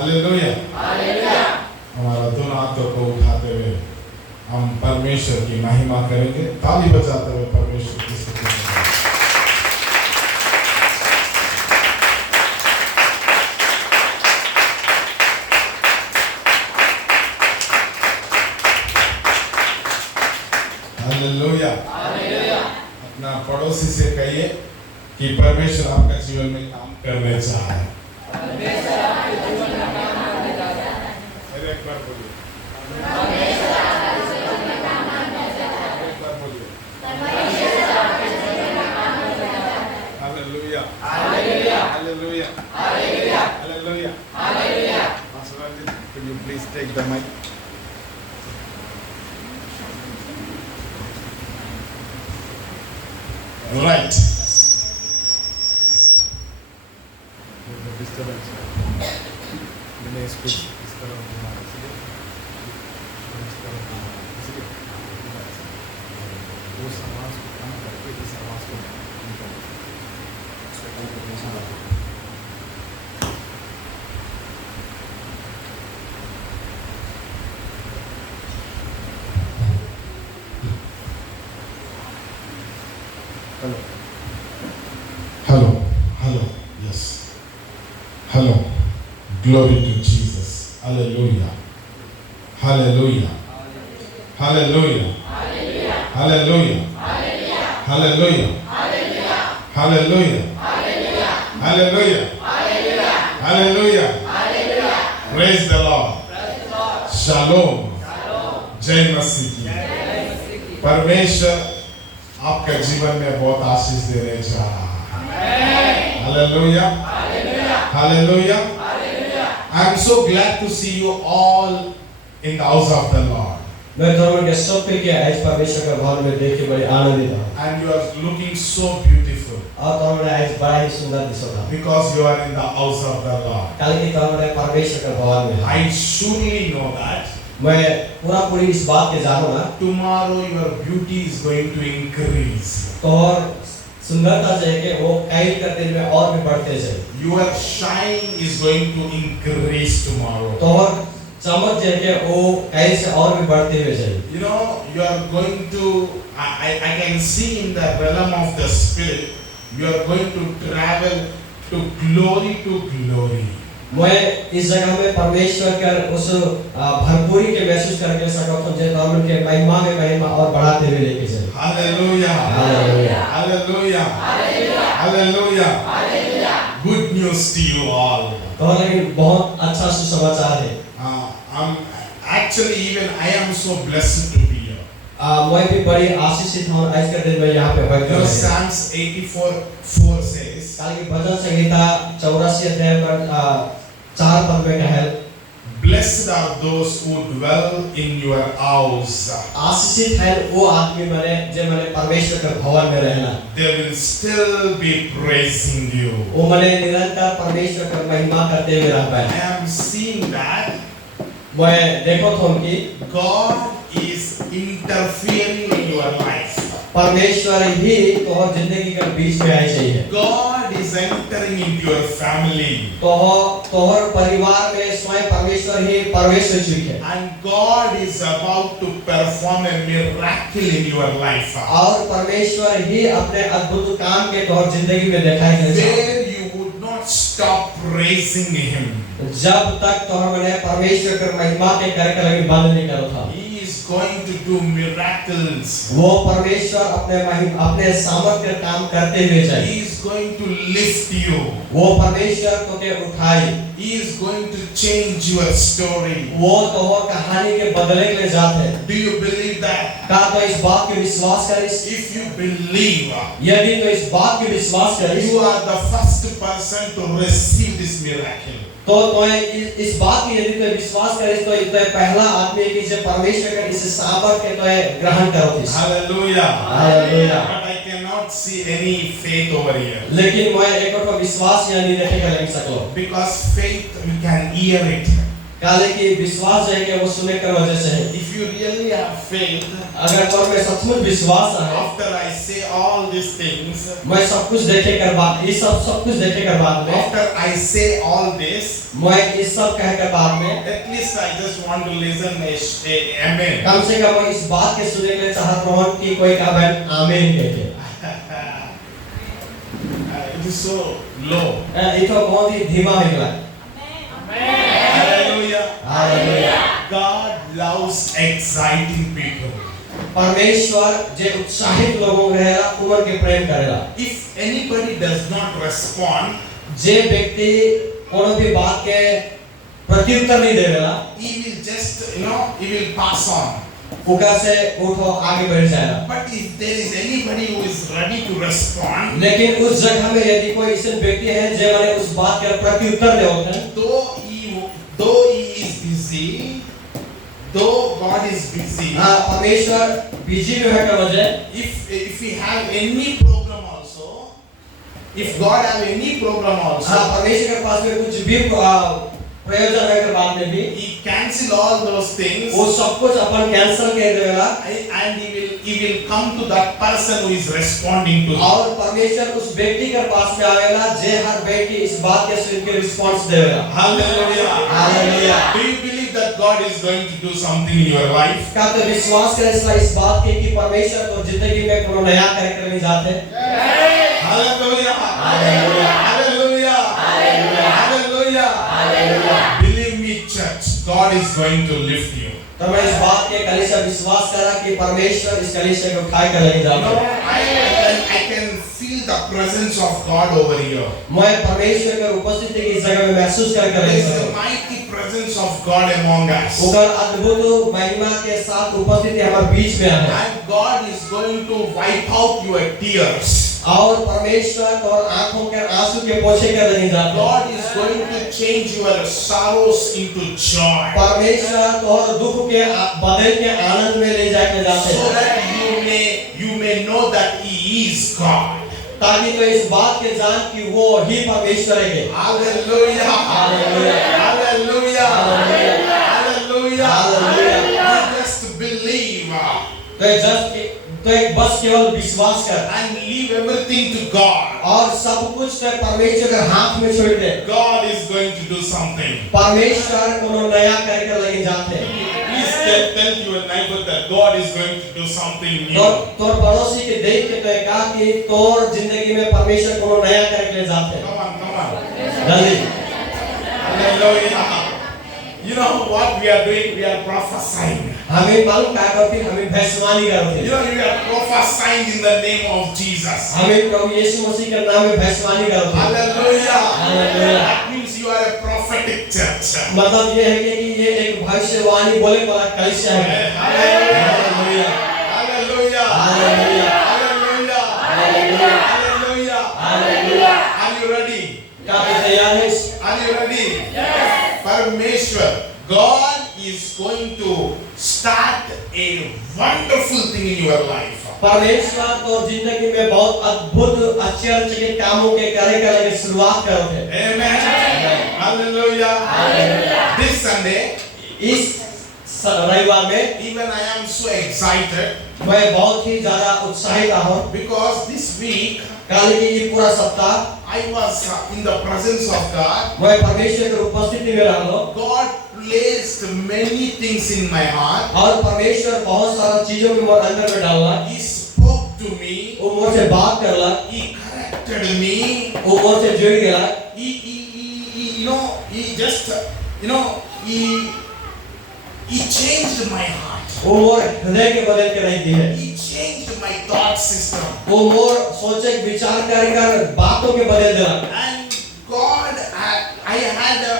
Hallelujah. हमारा दोनों हाथों को उठाते हुए हम परमेश्वर की महिमा करेंगे, ताली बजाते हुए परमेश्वर की स्तुति करेंगे। हालेलुया। अपना पड़ोसी से कहिए कि परमेश्वर आपका जीवन में काम करने चाह रहा है। एक बार बोलिए। Hallelujah. Hallelujah. Hallelujah. Pastor Ranjit, could you please take the mic? Right. Disturbance. Dinesh, please. उस आवाज को कम करके इस आवाज को निकालो। Hello. Hello. Hello. Yes. Hello. Glory to Jesus. Hallelujah. Hallelujah. Hallelujah. Hallelujah. Hallelujah. Hallelujah. Hallelujah. Hallelujah. Praise the Lord. Shalom. जय मसीह की। परमेश्वर आपके जीवन में बहुत आशीष देने जा रहा है। Hallelujah. Hallelujah. I am so glad to see you all in the house of the Lord. मैं धर्म के सब पे क्या आज परमेश्वर का भवन में देख के बड़े आनंदित हूँ। And you are looking so beautiful. और धर्म ने आज बड़ा ही सुंदर दिखता है। Because you are in the house of the Lord. कल की धर्म ने परमेश्वर का भवन में। I surely know that. मैं पूरी इस बात के जानू ना। Tomorrow your beauty is going to increase. और सुंदरता से कि वो कई करते में और भी बढ़ते जाए। Your shine is going to increase tomorrow. तो चमक जैसे वो कई से और भी बढ़ते हुए जाए। You know, you are going to. I can see in the realm of the spirit. You are going to travel to glory to glory. मैं इस जगह में परमेश्वर के उस भरपूरी के महसूस करके सकता हूँ जो हम उनके महिमा में महिमा और बढ़ाते हुए लेके जाए। Hallelujah. Hallelujah. Hallelujah. Hallelujah. Good news to you all. तो लेकिन बहुत अच्छा सुसमाचार है। Actually, even I am so blessed to be here. मैं भी बड़ी आशीषित हूँ आज के दिन में यहाँ पे बैठ कर। Psalms 84:4 says. कल की भजन संहिता 84 अध्याय पर 4 पद में कहा है। Blessed are those who dwell in your house. आशीषित है वो आदमी मने जो मने परमेश्वर के भवन में रहना। They will still be praising you. वो मने निरंतर परमेश्वर का महिमा करते हुए रहता है। I am seeing that. मैं देखो तो कि God is interfering in your life. परमेश्वर ही तोहर जिंदगी के बीच में आए चाहिए। God is entering into your family. तोहर परिवार में स्वयं परमेश्वर ही प्रवेश कर चुकी है। And God is about to perform a miracle in your life. और परमेश्वर ही अपने अद्भुत काम के तोहर जिंदगी में दिखाई देगा। Where you would not stop praising Him. जब तक तोहर मने परमेश्वर के महिमा के करके लगी बंद नहीं करो था। Going to do miracles. वो परमेश्वर अपने सामर्थ्य काम करते हुए जाए। He is going to lift you. वो परमेश्वर को के उठाए। He is going to change your story. वो तोहर कहानी के बदले के लिए जाते हैं। Do you believe that? क्या तो इस बात के विश्वास करिस? If you believe, यदि तो इस बात के विश्वास करिस, you are the first person to receive this miracle. तो इस बात की यदि तो विश्वास करिस तो पहला आदमी की जो परमेश्वर का इस सामर्थ के तो ग्रहण करो। Hallelujah. Hallelujah. But I cannot see any faith over here. लेकिन मैं एक और विश्वास यहाँ नहीं देखेगा लग सको। Because faith you can hear it. काले की विश्वास जो है कि वो सुनने की वजह से है। If you really have faith, अगर तुम में सचमुच विश्वास है, after I say all these things, मैं सब कुछ देखे कर बाद ये सब कुछ देखे कर बाद में, after I say all this, मैं ये सब कह कर बाद में, at least I just want to listen a amen. कम से कम मैं इस बात के सुनने के लिए चाहता हूँ कि कोई का बहन आमीन कहते। It is so low. ये तो बहुत ही धीमा है गला। Hallelujah. Hallelujah. God loves exciting people. परमेश्वर जे उत्साहित लोगों को रहेगा, उमर के प्रेम करेगा। If anybody does not respond, जे व्यक्ति कोनो भी बात के प्रत्युत्तर नहीं देवेला, he will just, he will pass on. उका से उठो आगे बढ़ जाएगा। But if there is anybody who is ready to respond, लेकिन उस जगह में यदि कोई ऐसे व्यक्ति है जे माने उस बात के प्रत्युत्तर दे होते हैं, though he is busy, though God is busy, परमेश्वर बिजी भी है का वजह, if we have any program also, if God have any program also, परमेश्वर के पास में कुछ भी प्रयोजन है के बाद में भी, he cancel all those things, वो सब कुछ अपन कैंसिल कर देगा, and he will come to that person who is responding to him. और परमेश्वर उस व्यक्ति के पास में आएगा जे हर व्यक्ति इस बात के सुन के रिस्पांस देगा। Hallelujah. Hallelujah. Do you believe that God is going to do something in your life? क्या तो विश्वास करें इस बात के कि परमेश्वर तो जिंदगी में कोनो नया कार्यक्रम में जाते हैं? Hallelujah. Hallelujah. Hallelujah. Hallelujah. Hallelujah. Hallelujah. Believe me, church, God is going to lift you. तो मैं इस बात के कलीसिया विश्वास करा कि परमेश्वर इस कलीसिया को उठा कर लेके जाता है। I can feel the presence of God over here. मैं परमेश्वर के उपस्थिति की इस जगह में महसूस कर There is रहा the हूँ। mighty presence of God among us. उधर अद्भुत महिमा के साथ उपस्थिति हमारे बीच में है। And God is going to wipe out your tears. और परमेश्वर और आंखों के आंसू के पोछे कर लेके जाता है। God is going to change your sorrows into joy. परमेश्वर और दुख के बदल के आनंद में ले जाके जाते So हैं। that you may know that He is God. ताकि तो इस बात के जान कि वो ही परमेश्वर है। Hallelujah. Hallelujah. Hallelujah. Hallelujah. Hallelujah. Hallelujah. You just believe तो एक बस केवल विश्वास कर and leave everything to God. और सब कुछ तो परमेश्वर के हाथ में छोड़ दे। God is going to do something. परमेश्वर को नया करके लेके जाते हैं। Please tell your neighbor that God is going to do something new. तोर पड़ोसी के देख के तो कहा कि तोर जिंदगी में परमेश्वर को नया करके ले जाते हैं। Come on. जल्दी। Hallelujah. You know what we are doing? We are prophesying. हमें मालूम क्या करते हैं? हमें भविष्यवाणी करते हैं। You know, we are prophesying in the name of Jesus. हमें प्रभु यीशु मसीह के नाम में भविष्यवाणी करते हैं। Hallelujah. Hallelujah. That means you are a prophetic church. मतलब ये है कि ये एक भविष्यवाणी बोले वाला कलीसिया है। Hallelujah. Hallelujah. Hallelujah. Hallelujah. Hallelujah. Hallelujah. Hallelujah. Hallelujah. Are you ready? क्या आप तैयार हैं? Are you ready? Yes. Parmeshwar, God is going to start a wonderful thing in your life. परमेश्वर तो जिंदगी में बहुत अद्भुत आश्चर्यचकित कामों के करे के शुरुआत करते हैं। Amen. Hallelujah. Hallelujah. This Sunday, इस रविवार में even I am so excited मैं बहुत ही ज्यादा उत्साहित हूँ because this week कल की ये पूरा सप्ताह I was in the presence of God. मैं परमेश्वर की उपस्थिति में रहा हूँ God placed many things in my heart. और परमेश्वर बहुत सारा चीजों को मेरे अंदर में डाला। He spoke to me. वो मुझसे बात करला, He corrected me. वो मुझसे जुड़ गया। He changed my heart. वो मोर हृदय के बदल के रख दी है। He changed my thought system. वो मोर सोचे विचार कर बातों के बदल दिला। And God, I had a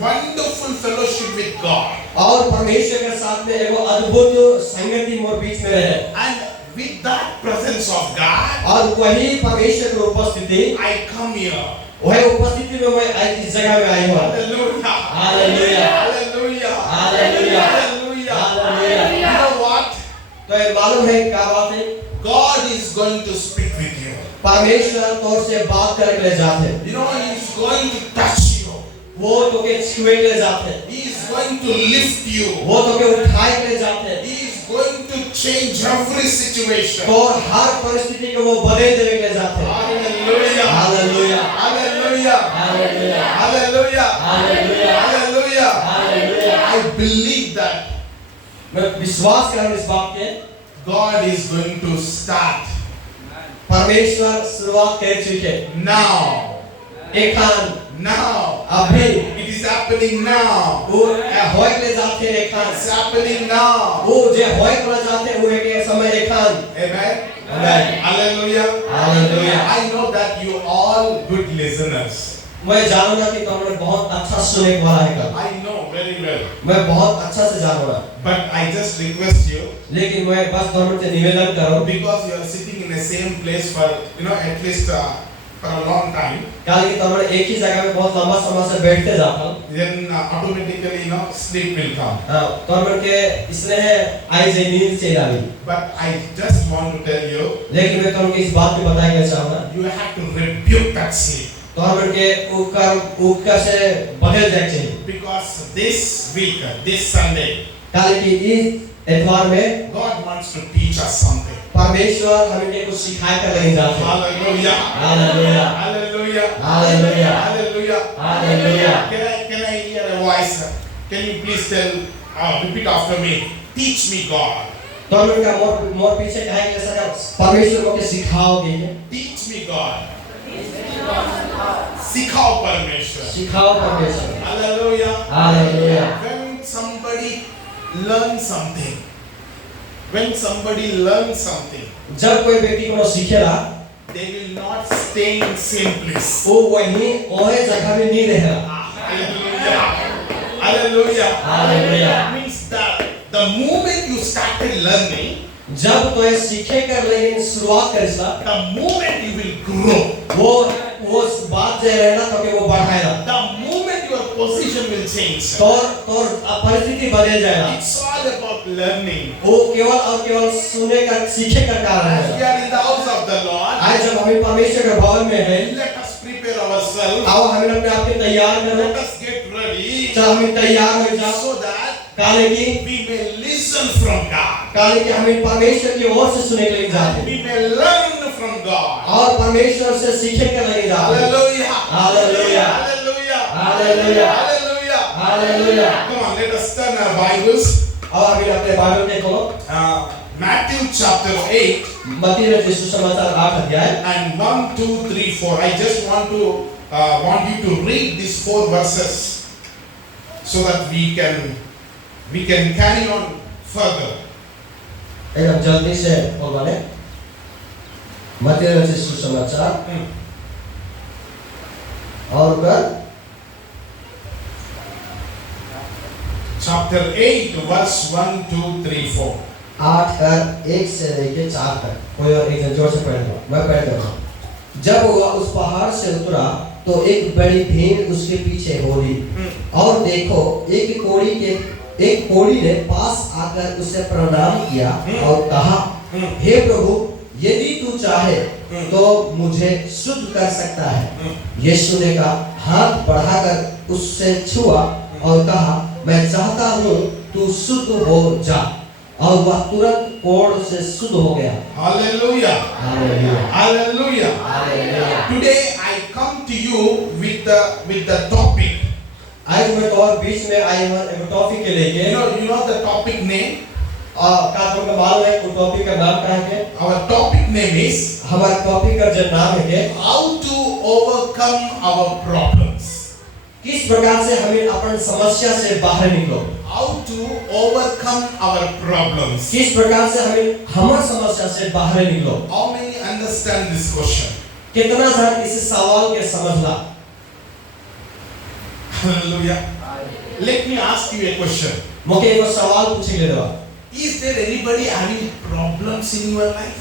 wonderful fellowship with God. और परमेश्वर के साथ में एक अद्भुत संगति मोर बीच में रहे। And with that presence of God, और वही परमेश्वर की उपस्थिति, I come here. वही उपस्थिति में मैं आज इस जगह में आई हूँ। Hallelujah. Hallelujah. Hallelujah. Hallelujah. Hallelujah. Hallelujah. You know what? तो ये मालूम है क्या बात है? God is going to speak with you. परमेश्वर तौर से बात करके ले जाते हैं। You know, He is going to touch you. वो तो के छुए के ले जाते हैं, He is going to lift you. वो तो के उठाए के ले जाते हैं, He is going to change every situation. तो हर परिस्थिति को वो बदल देने के ले जाते हैं। Hallelujah. Hallelujah, Hallelujah. Hallelujah, Hallelujah. Hallelujah, Hallelujah. Hallelujah. I believe that मैं विश्वास कर रहा हूँ इस बात के, God is going to start परमेश्वर शुरुआत कर चुके now. एकान Now. अभी It is happening now. वो होए के ले जाते हैं एकान, It's happening now. वो जे होए के ले जाते हैं वो एक समय एकान। Amen. Amen. Hallelujah. Hallelujah. I know that you all good listeners. मैं जानूंगा कि तुमने बहुत अच्छा सुनने वाला है कल, I know very well. मैं बहुत अच्छा से जानूंगा, But I just request you, लेकिन मैं बस तुमसे से निवेदन करूं because you are sitting in the same place for at least for a long time, कि तुमने एक ही जगह में बहुत लंबा समय से बैठते जाता हो, then automatically sleep will come. तुमने के इसलिए आई जे नींद से डाली, But I just want to tell you, लेकिन मैं तुमको इस बात को बताना चाहूंगा, you have to rebuke that sleep. तुमने के उकर से बदल जाए चाहिए, Because this week, this Sunday, कि इस एतवार में God wants to teach us something. परमेश्वर हमें कुछ सिखाए कर नहीं जाते। Hallelujah. Hallelujah, Hallelujah. Hallelujah, Hallelujah. Hallelujah. Can I hear a voice? Can you please repeat after me? Teach me, God. तुमने का मोर पीछे कहेंगे सर परमेश्वर को के सिखाओगे क्या? Teach me, God. सिखाओ परमेश्वर. सिखाओ परमेश्वर। Hallelujah. Hallelujah. When somebody learns something, जब कोई व्यक्ति को सीखेगा, they will not stay in same place. वो वहीं ओहे जगह में नहीं रहेगा। Hallelujah. Hallelujah. Hallelujah. Means that the moment you started learning, जब तो ये सीखे कर लेकिन शुरुआत करेगा, the moment you will grow, वो बात जो है ना तो कि वो बढ़ाएगा, the moment your position will change. तो परिस्थिति बदल जाएगा। It's all about learning. वो केवल और केवल सुनने का सीखे का कारण As we है। are in the house of the Lord, आज जब हम परमेश्वर के भवन में हैं, let us prepare ourselves. आओ हमें अपने आप को तैयार करें, Let us get ready चल हमें तैयार हो जाओ, so that काले की we may listen from God. काले कि हमें परमेश्वर की ओर से सुने के लिए जाते हैं We may learn from God. और परमेश्वर से सीखे के लिए जाते हैं। Hallelujah. Hallelujah. Hallelujah. Hallelujah. Hallelujah. Hallelujah. Come on, let us turn our Bibles. और अभी अपने बाइबल में खोलो, Matthew chapter 8 मत्ती रचित सुसमाचार 8 अध्याय and 1, 2, 3, 4. I just want you to read these 4 verses so that we can carry on further. एकदम जल्दी से बोल वाले मत्ती रचित सुसमाचार और कर Chapter 8 verse 1, 2, 3, 4. 8 कर 1 से लेके 4 तक। कोई और एक जोर से पढ़ेगा, मैं पढ़ देता हूँ। जब वह उस पहाड़ से उतरा तो एक बड़ी भीड़ उसके पीछे हो ली और देखो एक कोढ़ी ने पास आकर उसे प्रणाम किया और कहा, हे प्रभु, यदि तू चाहे तो मुझे शुद्ध कर सकता है। यीशु ने कहा, हाथ बढ़ाकर उससे छुआ और कहा, मैं चाहता हूँ तू शुद्ध हो जा, और वह तुरंत कोढ़ से शुद्ध हो गया। Hallelujah. Hallelujah. Hallelujah. Hallelujah. Today I come to you with the topic. आज मैं तो और बीच में आई हूँ एक टॉपिक के लेके। You know the topic name? का तुमको मालूम है उस टॉपिक का नाम क्या है? Our topic name is हमारा टॉपिक का जो नाम है how to overcome our problems. किस प्रकार से हमें अपन समस्या से बाहर निकलो। How to overcome our problems. किस प्रकार से हमें हमारी समस्या से बाहर निकलो। How many understand this question? कितना जन इस सवाल के समझला? Hallelujah. Let me ask you a question. मुझे एक सवाल पूछे ले दो। Is there anybody having problems in your life?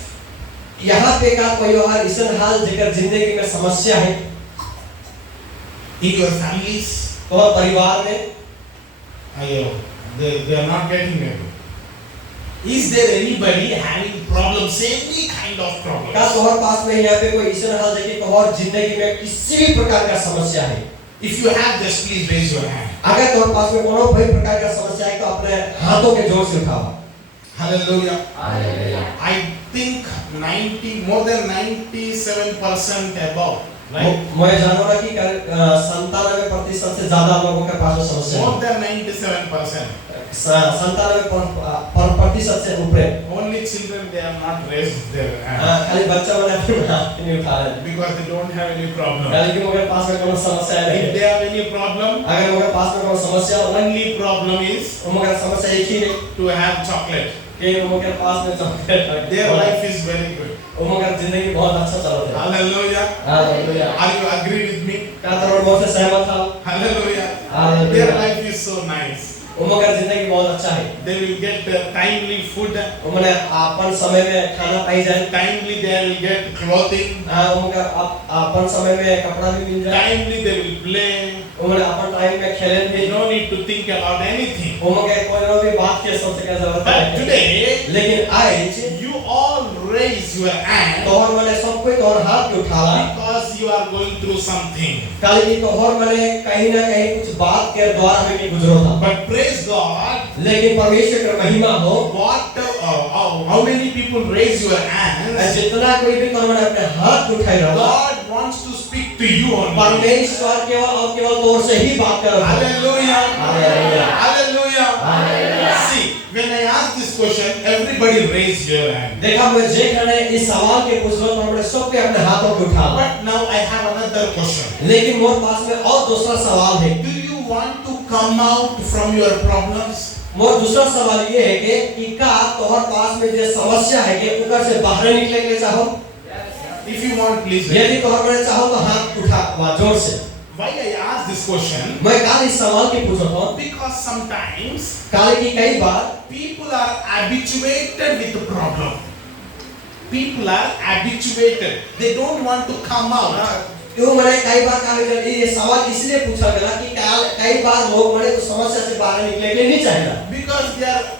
यहाँ पे का कोई और इस हाल जिकर जिंदगी में समस्या है? In your families? और परिवार में? They are not getting it. Is there anybody having problems, any kind of problems? का तोहर पास में यहाँ पे कोई इस हाल जिकर तोहर जिंदगी में किसी भी प्रकार का समस्या है? If you have, just please raise your hand. अगर तुम्हारे पास में कोनो भी प्रकार का समस्या है तो अपने हाथों के जोर से उठाओ। Hallelujah. Hallelujah. I think more than 97% above, right? मैं जानूंगा कि 97% से ज्यादा लोगों के पास में समस्या More है। than 97%. 97% से ऊपर। Only children, they have not raised their hand खाली बच्चा वाले अपने हाथ नहीं उठा रहे। because they don't have any problem. यानी कि उनके पास में कोनो समस्या नहीं If है। they have any problem, अगर उनके पास में कोनो समस्या हो, only problem is उनका समस्या एक ही है to have chocolate. कि उनके पास में chocolate Their life is very good. उनका जिंदगी बहुत अच्छा चल रहा है। Hallelujah. Hallelujah. Are you agree with me? क्या तुम बहुत से सहमत हो? Hallelujah. Hallelujah. Their life is so nice. उनका जिंदगी बहुत अच्छा है। They will get timely food. उन्हें अपन समय में खाना पाई जाए। Timely they will get clothing. उनका अपन समय में कपड़ा भी मिल जाए। Timely they will play. उन्हें अपन टाइम में खेलने They भी। don't need to think about anything. उनके कोई भी बात के सोचने की जरूरत But नहीं है। today, लेकिन आज you all raise your hand तोहर मने सब कोई तोहर हाथ के उठाला because you are going through something. काली की तोहर मने कहीं ना कहीं कुछ बात के द्वारा में की गुजरो था। But praise God, लेकिन परमेश्वर का महिमा हो how many people raise your hands, जितना कोई भी तोहर मने अपने हाथ उठाई रहा God wants to speak to you only. परमेश्वर केवल और केवल तोर से ही बात कर रहा है। Hallelujah. Hallelujah. Hallelujah. Hallelujah. See, when I ask this question, everybody raise your hand. देखा मैं जे कहने इस सवाल के पूछ लो तो हमने सबके अपने हाथों को उठा। But now I have another question. लेकिन मोर पास में और दूसरा सवाल है। Do you want to come out from your problems? मोर दूसरा सवाल ये है कि का तोहर पास में जो समस्या है कि उकर से बाहर निकले के चाहो? If you want, please. यदि तोहर में चाहो तो हाथ उठा जोर से। Why I ask this question? मैं काल इस सवाल की पूछ रहा हूँ Because sometimes काल की कई बार people are habituated with the problem. People are habituated. They don't want to come out. क्यों मैंने कई बार कहा ये सवाल इसलिए पूछा गया कि कई बार लोग बड़े उस समस्या से बाहर निकले के नहीं चाहता Because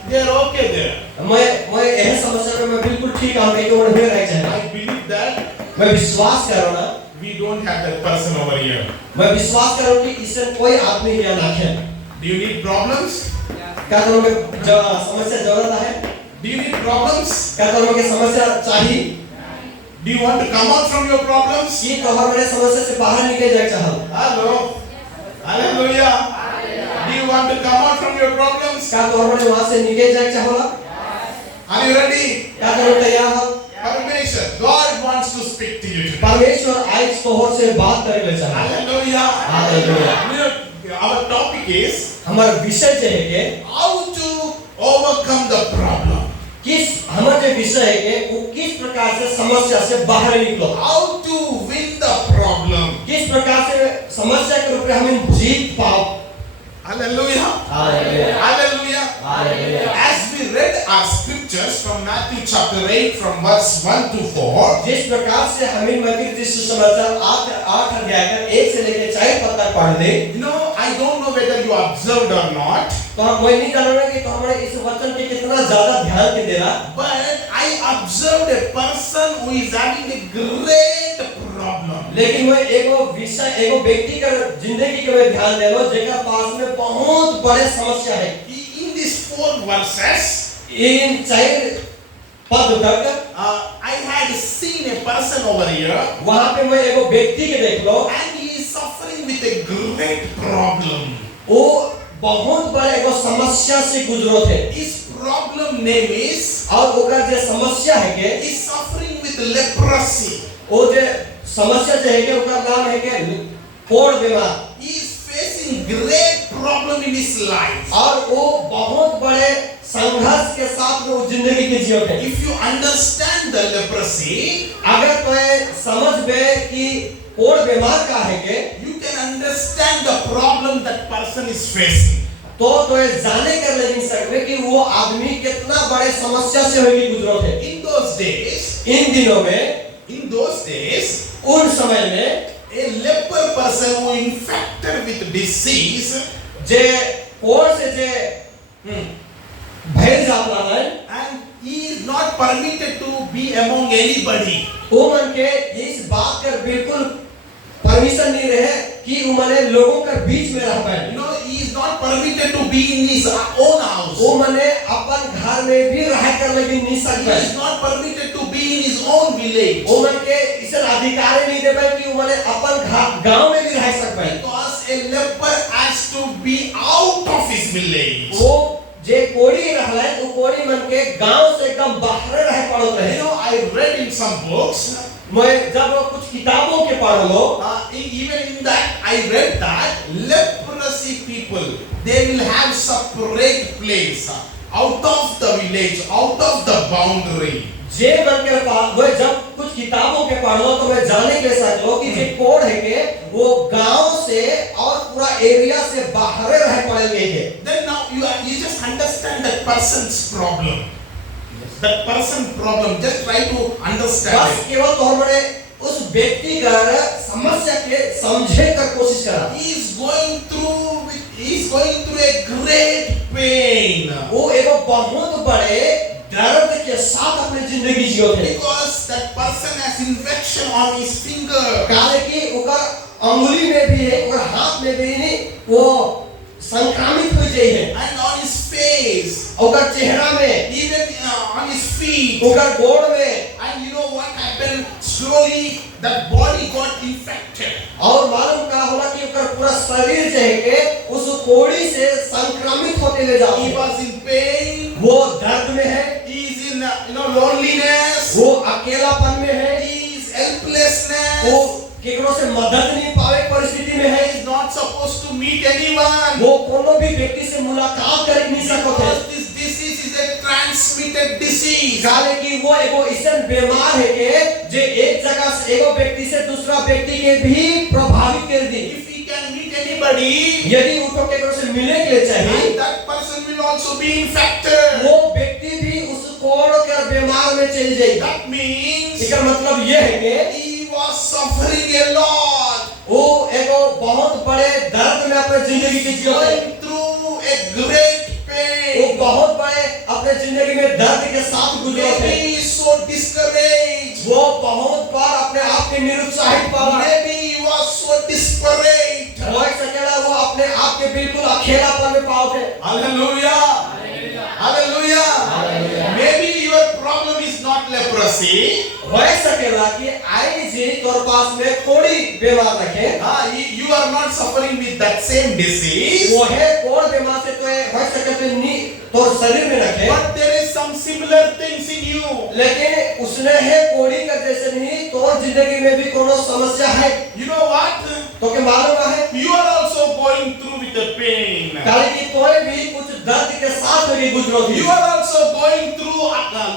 they are okay there. मैं यह समस्या में मैं बिल्कुल ठीक हूँ कि वो नहीं रह जाए। I believe that मैं विश्वास करूँ ना we don't have that person over here. मैं विश्वास करूँ कि इससे कोई आदमी यहाँ ना है। Do you need problems? क्या तुम्हें समस्या जरूरत है? Do you need problems? क्या तुम्हें समस्या चाहिए? Do you want to come out from your problems? कि तो हमारे समस्या से बाहर निकले जाए चाहो? Hello. Hallelujah. Do you want to come out from your problems? क्या तो हमारे वहाँ से निकले जाए चाहो? Are you ready? क्या तुम तैयार हो? Permission. God wants to speak to you today. परमेश्वर आज तोहर से बात करेंगे चाहे। Hallelujah. Hallelujah. Our topic is हमारा विषय जो है कि how to overcome the problem. किस हमारे विषय है कि वो किस प्रकार से समस्या से बाहर निकलो। How to win the problem. किस प्रकार से समस्या के ऊपर हम जीत पाओ। Hallelujah. Hallelujah. Hallelujah. Hallelujah. As we read our scriptures from Matthew chapter 8 from verse 1 to 4. जिस प्रकार से हमें मत्ती सुसमाचार 8 अध्याय का 1 से लेकर 4 पद तक पढ़ ले। You know, I don't know whether you observed or not. तो मैं नहीं जानूंगा कि तो हमारे इस वचन पे कितना ज्यादा ध्यान के दे रहा। But I observed a person who is having a great problem. लेकिन मैं एगो व्यक्ति का जिंदगी के में ध्यान दे लो जेकर पास में बहुत बड़े समस्या है। In these 4 verses, इन 4 पद तक I had seen a person over here वहाँ पे मैं एगो व्यक्ति के देख लो and he is suffering with a great problem. वो बहुत बड़े एगो समस्या से गुजरो थे। His problem name is और ओकर जो समस्या है के he is suffering with leprosy. वो जो समस्या जो है के ओकर नाम है के फोड़ बीमार। He is facing great problem in his life. और वो बहुत बड़े संघर्ष के साथ में वो जिंदगी के जियो थे। If you understand the leprosy, अगर तुम्हें समझ में कि फोड़ बीमार का है के you can understand the problem that person is facing. तो जाने कर ले सकते कि वो आदमी कितना बड़े समस्या से होगी गुजरो थे। In those days, इन दिनों में उन समय में a leper person who infected with disease, जे फोड़ से जे भय जाता है and he is not permitted to be among anybody. वो मन के इस बात कर बिल्कुल परमिशन नहीं रहे कि उमने लोगों के बीच में रह पाए। You know, he is not permitted to be in his own house. उमने अपन घर में भी रह कर लगी नहीं He सकते। is not permitted to be in his own village. उमन के इस अधिकार नहीं दे पाए कि उमने अपन गांव में भी रह सकते। Because a leper has to be out of his village. वो जे कोड़ी रहले वो कोड़ी मन के गांव से एकदम बाहर रह पड़त रहे। You know, I read in some books. मैं जब कुछ किताबों के पढ़लो Even in that, I read that leprosy people, they will have separate place out of the village, out of the boundary. जे मन के पास वो जब कुछ किताबों के पढ़लो तो मैं जाने के सकलो कि जे कोड है के वो गांव से और पूरा एरिया से बाहर रह पड़ेंगे के। Then now you just understand that person's problem. That person problem, just try to understand बस it. केवल तो हमने उस व्यक्ति का समस्या के समझे कर कोशिश करा। He is going through a great pain. वो एक बहुत बड़े दर्द के साथ अपनी जिंदगी जियो थे। Because that person has infection on his finger. काले की उनका अंगुली में भी है और हाथ में भी नहीं वो संक्रामित हो जाए है। And on his face. उनका चेहरा में, Even on his feet. उनका गोड़ में। And you know what happened? Slowly that body got infected. और मालूम क्या होला कि उनका पूरा शरीर जो है के उस कोड़ी से संक्रमित होते ले जाते। He was in pain. वो दर्द में है। He is in loneliness. वो अकेलापन में है। He is helplessness. वो केकरो से मदद नहीं पावे परिस्थिति में है। He is not supposed to meet anyone. वो कोनो भी व्यक्ति से मुलाकात कर नहीं सकते। Because this disease is a transmitted disease. काले की वो एगो ऐसा बीमार है के जे एक जगह से एगो व्यक्ति से दूसरा व्यक्ति के भी प्रभावित कर दी। If he can meet anybody, यदि उनको केकरो से मिलने के लिए चाहिए, that person will also be infected. वो व्यक्ति भी उस कोड़ के बीमार में चल जाएगा। That means इसका मतलब यह है कि he was suffering a lot. वो एगो बहुत बड़े दर्द में अपने जिंदगी की जियो थे। Going through a great वो pain. बहुत बड़े अपने जिंदगी में दर्द के साथ गुजरे थे। Maybe he is so discouraged. वो बहुत बार अपने आप के निरुत्साहित पावा। Maybe he was so desperate. हो सकेला वो अपने आप के बिल्कुल अकेलापन में पाओ थे। Hallelujah. Hallelujah. Maybe your problem is not leprosy. हो सकेला कि आई जी तोर पास में कोड़ी बीमार रखे। You are not suffering with that same disease. वो है कोड़ बीमार से तो हो सके तो नहीं तोर शरीर में रखे। But there is some similar things in you. लेकिन उसने है कोड़ी का जैसे नहीं तोर जिंदगी में भी कोनो समस्या है। You know what? तो क्या मालूम है? You are also going through with the pain. काले की कोई भी कुछ दर्द के साथ में गुजरो थी। You are also going through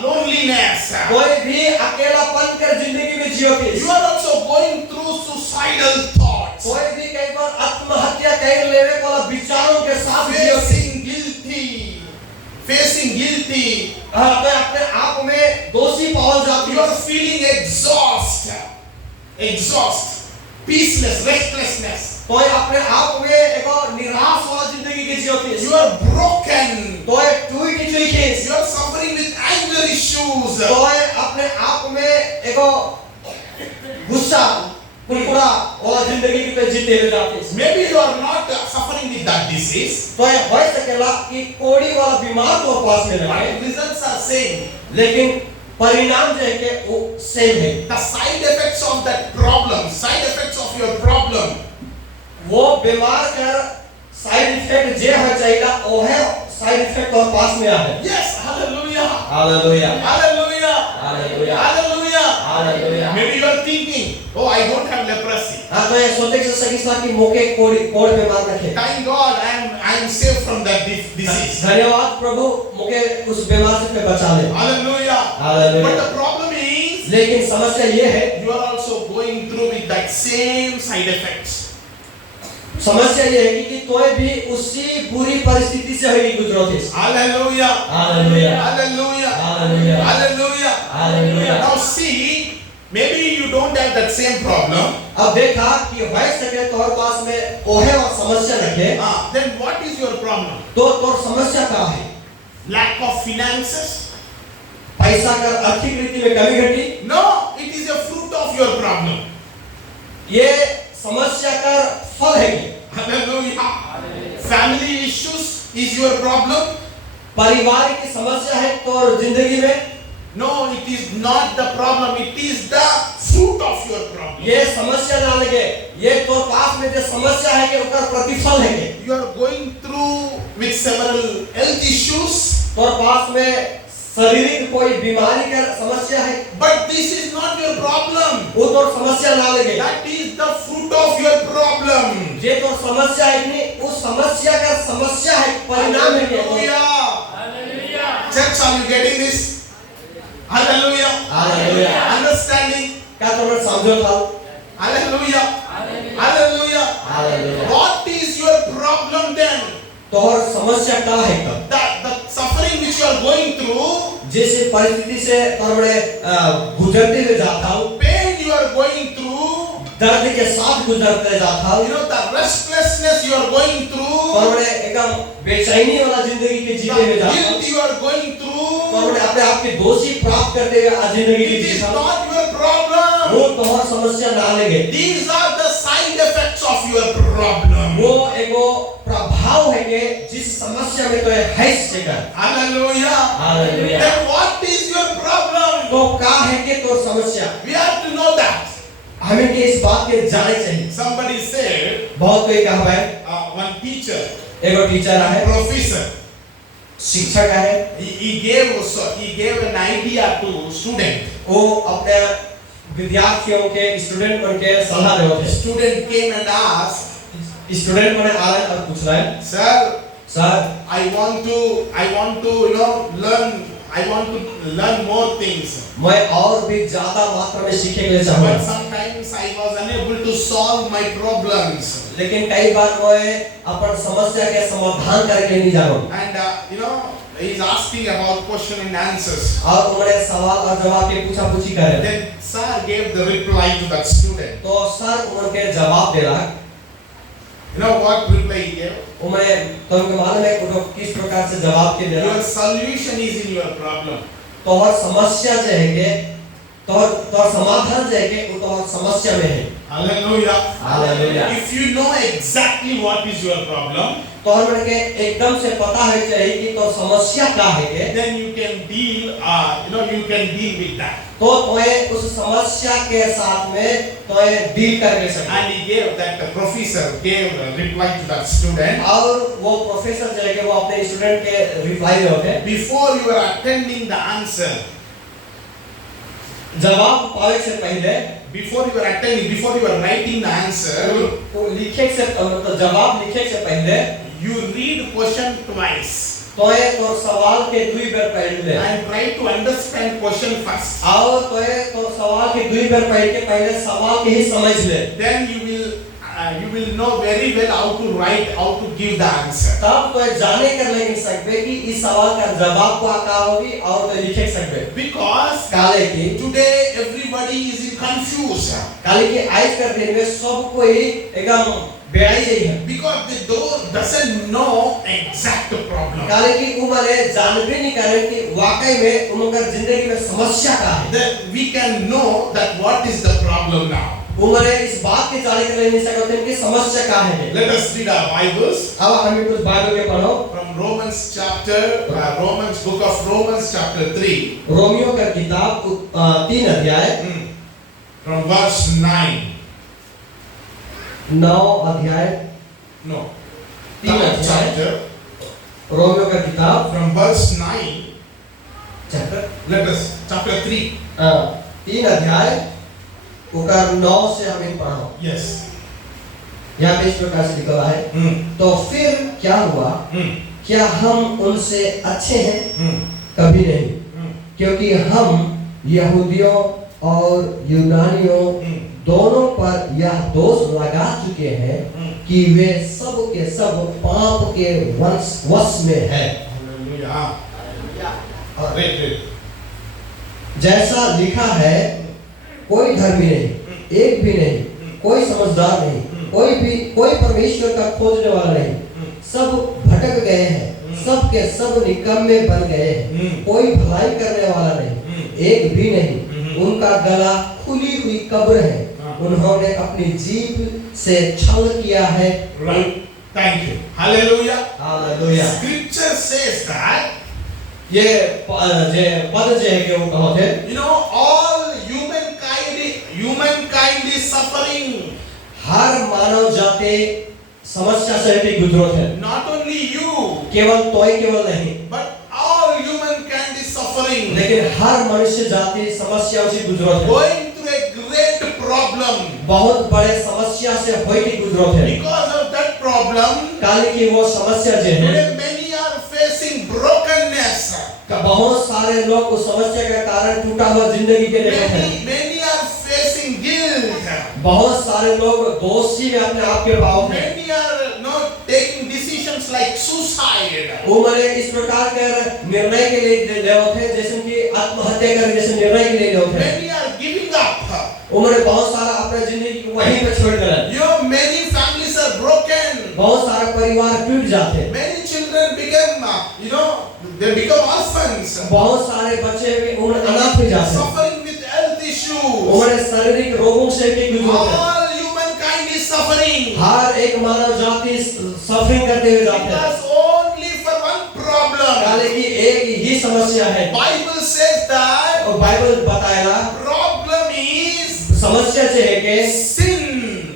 loneliness. कोई भी अकेलापन कर जिंदगी में जियो थी। You are also going through suicidal thoughts. कोई भी कई बार आत्महत्या कर लेने वाला विचारों के साथ जियो थी। Facing guilty. Facing guilty. तो अपने आप में दोषी पाओ जाती You हो। are feeling exhaust. Peaceless, restlessness. कोई अपने आप में एक निराश वाला जिंदगी की जियो थी। You are broken. कोई टूट चुकी थी। You are suffering with anger issues. कोई अपने आप में एक गुस्सा कुड़कुड़ा वाला जिंदगी पे जीते हुए जाते। Maybe you are not suffering with that disease. तो ये हो सकेला कि कोड़ी वाला बीमार तो पास में रहे। But results are same. लेकिन परिणाम जो है कि वो सेम है। The side effects of that problem, side effects of your problem. वो बीमार का साइड इफेक्ट जे हो जाएगा वो है साइड इफेक्ट और पास में आ है। Yes, hallelujah. Hallelujah Hallelujah. Hallelujah Hallelujah. Hallelujah. Maybe you are thinking, oh, I don't have leprosy. हाँ तो ये सोचते कि सकीस्ता की मौके कोड़ बीमार रखे। Thank God, I am safe from that disease. धन्यवाद प्रभु मुझे उस बीमार से बचा ले। Hallelujah. Hallelujah. But the problem is, लेकिन समस्या ये है you are also going through with that same side effects. समस्या ये है कि कोई भी उसी बुरी परिस्थिति से ही गुजरो थे। Hallelujah. Hallelujah Hallelujah. Hallelujah Hallelujah. Hallelujah. Now see, maybe you don't have that same problem. अब देखा कि हो सके तोर पास में ओहे और समस्या रखे। Then what is your problem? तो तोर समस्या क्या है? Lack of finances? पैसा का आर्थिक रीति में कमी घटी? No, it is a fruit of your problem. ये समस्या का फल है कि Hallelujah. Family issues is your problem? परिवार की समस्या है तो जिंदगी में No, it is not the problem. It is the fruit of your problem. ये समस्या ना लगे, ये तो पास में जो समस्या है कि उसका प्रतिफल है कि You are going through with several health issues, तो पास में शारीरिक कोई बीमारी का समस्या है, but this is not your problem. वो तो समस्या ना लगे, That is the fruit of your problem. ये तो समस्या है कि नहीं, उस समस्या का समस्या है, परिणाम है कि Hallelujah. Church, are you getting this? Hallelujah. Hallelujah. Understanding? क्या तुम समझो था? Hallelujah. Hallelujah. Hallelujah. What is your problem then? तो और समस्या क्या है तब? The suffering which you are going through, जिस परिस्थिति से तुमने गुजरते हुए जाता हो, pain you are going through, दर्द के साथ गुजरते जाता हो, you know, the restlessness you are going through, तुमने एकदम बेचैनी वाला जिंदगी के जीते हुए the जाता हो, guilt you are going through, तुमने अपने आप के दोषी प्राप्त करते हुए आज जिंदगी it की is जीता हो, not your problem. वो तुम्हारा समस्या ना लगे, These are the side effects of your problem. वो एगो प्रभाव है कि जिस समस्या में तो है शिकार। Hallelujah. Hallelujah. Then what is your problem? तो क्या है कि तो समस्या? We have to know that. हमें के इस बात के जाने चाहिए। Somebody said, बहुत कोई कहा है, one teacher, एगो टीचर है, professor, शिक्षक है, he gave an idea to student. वो अपने विद्यार्थियों के स्टूडेंट उनके सलाह दे होते हैं। Student came and asked, student मैंने आ रहा है और पूछ रहा है, sir, sir I want to, you know, learn more things. मैं और भी ज्यादा मात्रा में सीखने के लिए But चाहूँगा, sometimes I was unable to solve my problems. लेकिन कई बार मैं अपन समस्या के समाधान करके नहीं जानूँ। And you know, he's asking about question and answers. और उन्होंने सवाल और जवाब के पूछा पूछी करे, Then sir gave the reply to that student. तो सर उनके जवाब दे रहा, You know what reply he gave? उन्हें तो उनको मालूम है उनको किस प्रकार से जवाब के दे रहा, Your solution is in your problem. तो और समस्या जो है कि तो समाधान जो है कि वो तो समस्या में है। Hallelujah. Hallelujah. If you know exactly what is your problem, तो हमें के एकदम से पता है चाहिए कि तो समस्या क्या है के, then you can deal, you can deal with that. तो तुम्हें उस समस्या के साथ में तुम्हें डील करके सकते। And he gave that, the professor gave a reply to that student. और वो प्रोफेसर जो है कि वो अपने स्टूडेंट के रिप्लाई देते हैं, Before you are attending the answer, जवाब पाने से पहले, before you are writing the answer, वो लिखे से मतलब जवाब लिखे से पहले you read question twice तुम्हें तो सवाल के दुई बार पढ़ ले, and try to understand question first. और तुम्हें तो सवाल के दुई बार पढ़ के पहले सवाल के ही समझ ले, Then you will know very well how to write, how to give the answer. तब तो जाने कर लेकिन सकते कि इस सवाल का जवाब क्या होगी और तो लिख सकते। Because काले की today everybody is in confusion. काले की आज कर दिन में सब कोई एकदम बेड़ाई जाई है, Because they doesn't know exact problem. काले की उम्र जान भी नहीं करे कि वाकई में उनका जिंदगी में समस्या क्या है। Then we can know that what is the problem now. उम्र इस बात के जाने कर नहीं सकते कि समस्या क्या है। Let us read our Bibles अब हमें कुछ बाइबल के पढ़ो, from book of Romans chapter 3, Romeo का किताब 3 अध्याय from verse 9. 9 अध्याय No, 3 अध्याय, chapter रोमियो का किताब from verse 9. Chapter chapter 3. 3 अध्याय उकर 9 से हमें पढ़ो। Yes. यहाँ पे इस प्रकार से लिखा हुआ है, तो फिर क्या हुआ, क्या हम उनसे अच्छे हैं? कभी नहीं, क्योंकि हम यहूदियों और यूनानियों दोनों पर यह दोष लगा चुके हैं कि वे सब के सब पाप के वश में है। जैसा लिखा है, कोई धर्मी नहीं, एक भी नहीं, कोई समझदार नहीं, कोई परमेश्वर का खोजने वाला नहीं, सब भटक गए हैं, सब के सब निकम्मे बन गए हैं, कोई भलाई करने वाला नहीं, एक भी नहीं, उनका गला खुली हुई कब्र है, उन्होंने अपनी जीभ से छल किया है। Right. Thank you. Hallelujah. Hallelujah. Scripture says that, ये पद जो है कि वो कहो थे, you know, all humankind is suffering. हर मानव जाति समस्या से भी गुजरो थे। Not only you, केवल नहीं, but all humankind is suffering. लेकिन हर मनुष्य जाति समस्याओं से गुजरो थे। Going through a great problem. बहुत बड़े समस्या से होई के गुजरो थे। Because of that problem, काली की वो समस्या जो है, today many are facing brokenness. बहुत सारे लोग उस समस्या के कारण टूटा हुआ जिंदगी के लिए हैं। Many are facing guilt. बहुत सारे लोग दोषी में अपने आप के पाव हैं। Many are not taking decisions like suicide. उन्होंने इस प्रकार के निर्णय के लिए ले होते हैं, जैसे कि आत्महत्या करने जैसे निर्णय के लिए ले होते हैं। Many are giving up. उन्होंने बहुत सारा अपने जिंदगी को वहीं पे छोड़ दिया। You know, many families are broken. बहुत सारा परिवार टूट जाते हैं। Many children become, they become orphans. बहुत सारे बच्चे भी उन्हें अनाथ हो जाते हैं। Suffering with health issues. उन्हें शारीरिक रोगों से भी गुजरते हैं। All humankind is suffering. हर एक मानव जाति सफरिंग करते हुए जाते हैं। Because only for one problem. काले की एक ही समस्या है। Bible says that और बाइबल बताएगा problem is समस्या जो है कि sin.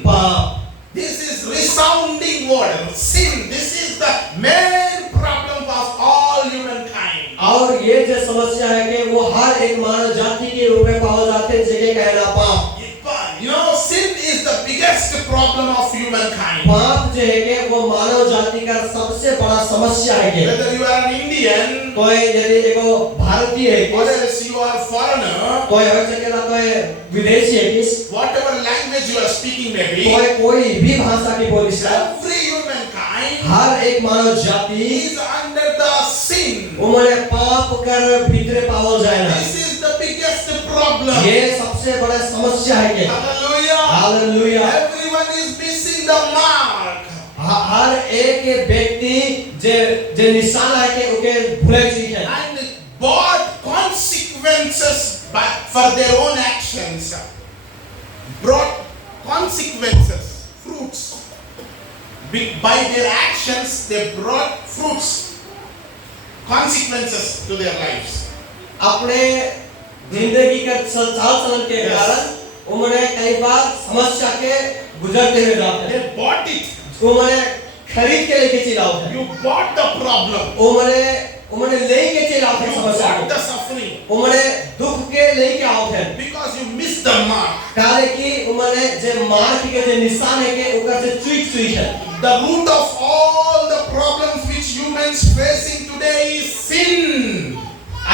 पाप। This is resounding word. Sin. This is the main problem of all humankind. और ये जो समस्या है कि वो हर एक मानव जाति के रूप में पाए जाते हैं, जिसे कहना पाप। You know, sin is the biggest problem of humankind. पाप जो है कि वो मानव जाति का सबसे बड़ा समस्या है कि Whether you are an Indian, कोई यदि एगो भारतीय है or कि else you are foreigner, कोई हो सकेला कोई विदेशी है कि whatever language you are speaking maybe, कोई भी भाषा की बोली से every humankind हर एक मानव जाति is under the sin. उन्हें पाप कर भीतर पावल जाएगा। This is the biggest problem. ये सबसे बड़ा समस्या है कि Hallelujah. Hallelujah. Everyone is missing the mark. हर एक व्यक्ति जो निशान है कि उनके भूले चुके हैं। And brought consequences for their own actions. Brought consequences, fruits. By their actions, they brought fruits, consequences to their lives. अपने जिंदगी का चाल चलन के कारण उन्हें कई बार समस्या के गुजरते हुए जाते हैं। They bought it. उन्हें खरीद के लेके चला होता है। You bought the problem. उन्हें लेके चला होता है You समस्या bought को। the suffering. उन्हें दुख के लेके आओ थे। Because you missed the mark. काले की उन्हें जो मार्क के जो निशान है कि उनका से चूक है। The root of all the problems which humans facing today is sin.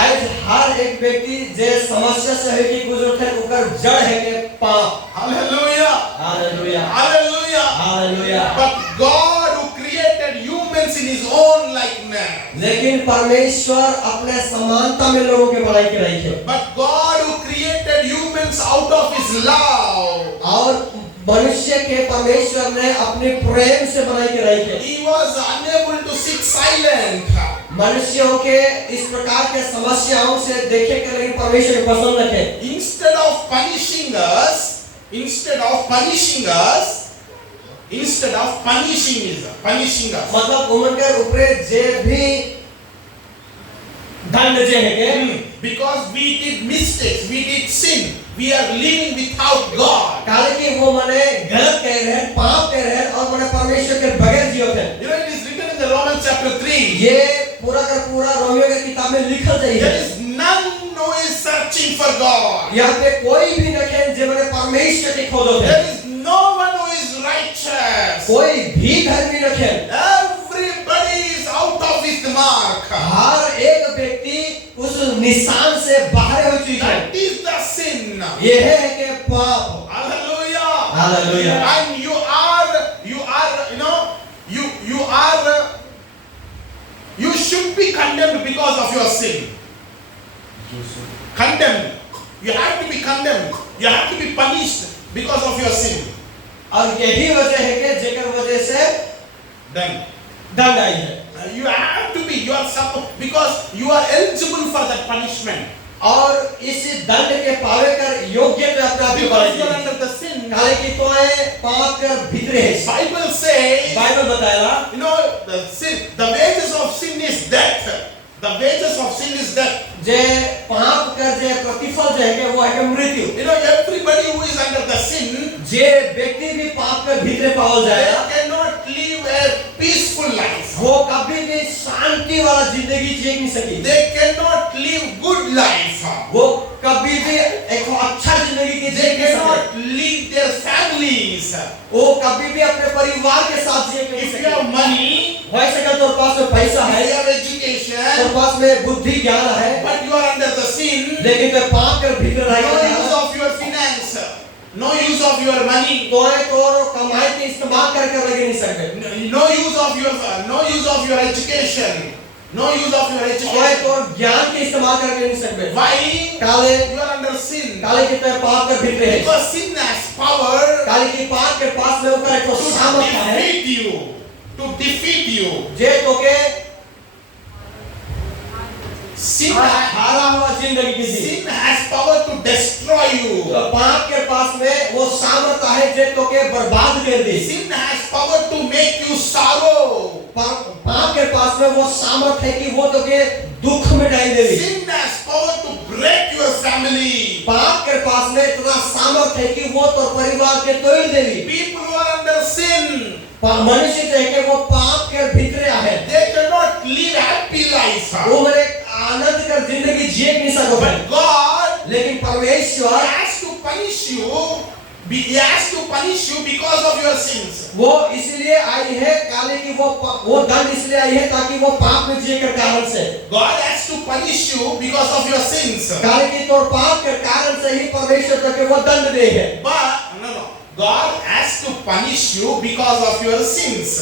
आज हर एक व्यक्ति जो समस्या से है कि गुजरते हैं उनका जड़ है कि पाप। Hallelujah. Hallelujah. Hallelujah. Hallelujah. But God who created humans in his own likeness. लेकिन परमेश्वर अपने समानता में लोगों के बड़ाई की रही है। But God who created humans out of his love. और मनुष्य के परमेश्वर ने अपने प्रेम से बनाई के रही है। He was unable to sit silent. मनुष्यों के इस प्रकार के समस्याओं से देखे के लेकिन परमेश्वर पसंद रखे। Instead of punishing us, punishing us. मतलब उनके ऊपर जे भी दंड जे है के Because we did mistakes, we did sin, we are living without God. काले की वो मने गलत कह रहे हैं, पाप कह रहे हैं और मने परमेश्वर के बगैर जियो थे। You know, it is written in the Romans chapter 3. ये पूरा का पूरा रोमियो के किताब में लिखा जाए There है। is none who is searching for God. यहाँ पे कोई भी न कहे जो मने परमेश्वर की खोजो थे। There is no one who is righteous. कोई भी धर्मी न कहे। Everybody is out of his mark. हर एक व्यक्ति उस निशान से बाहर हो चुका है। That is the sin. ये है कि पाप। Hallelujah. Hallelujah. And you should be condemned because of your sin. Condemned. You have to be condemned. You have to be punished because of your sin. और यही वजह है कि जेकर वजह से दंड आई है। You have to be. You are supposed, because you are eligible for that punishment. और इस दंड के पावे कर योग्य में अपना भी Because you are बढ़ाई। under the sin. काले की तो है पाप कर भीतरे है Bible says, बाइबल बताएगा you know, the wages of sin is death. The wages of sin is death. जे पाप कर जे प्रतिफल जो है कि वो है कि मृत्यु You know, everybody who is under the sin, जे व्यक्ति भी पाप कर भीतरे पावल they जाएगा cannot live a peaceful life. वो कभी भी शांति वाला जिंदगी जी नहीं सकी They cannot live good life. वो कभी भी एक अच्छा जिंदगी की जी They नहीं सके cannot lead their families. वो कभी भी अपने परिवार के साथ जी नहीं If you सके have money, हो सके तो पास में पैसा if है you have तो education, पास में बुद्धि ज्ञान है but you are under the sin, लेकिन तो पाप कर भीतर no use रहेगा of your finance, no use of your money, तो है तो कमाई के इस्तेमाल करके लगे नहीं सकते no use of your education, no use of your तो है education. तो ज्ञान के इस्तेमाल करके नहीं सकते Why? काले You are under sin. काले की तो पाप कर भीतर है Because sin has power काले की पाप के पास में ऊपर एक तो to सामर्थ्य है defeat you. जे तो के Sin हारा हुआ जिंदगी की जी sin has power to destroy you. तो पाप के पास में वो सामर्थ्य है जे तो के बर्बाद कर दे Sin has power to make you sorrow. पाप के पास में वो सामर्थ्य है कि वो तो के दुख में डाल दे Sin has power to break your family. पाप के पास में इतना सामर्थ्य है कि वो तो परिवार के तोड़ देवी People who are under sin, मनुष्य जो है कि वो पाप के भीतर है they cannot live happy life. वो मेरे आनंद कर जिंदगी जिए नहीं सको But God लेकिन परमेश्वर has to punish you. He has to punish you because of your sins. वो इसलिए आई है काले की वो दंड इसलिए आई है ताकि वो पाप में जिए के कारण से God has to punish you because of your sins. काले की तो पाप के कारण से ही परमेश्वर तक वो दंड दे है But no. God has to punish you because of your sins.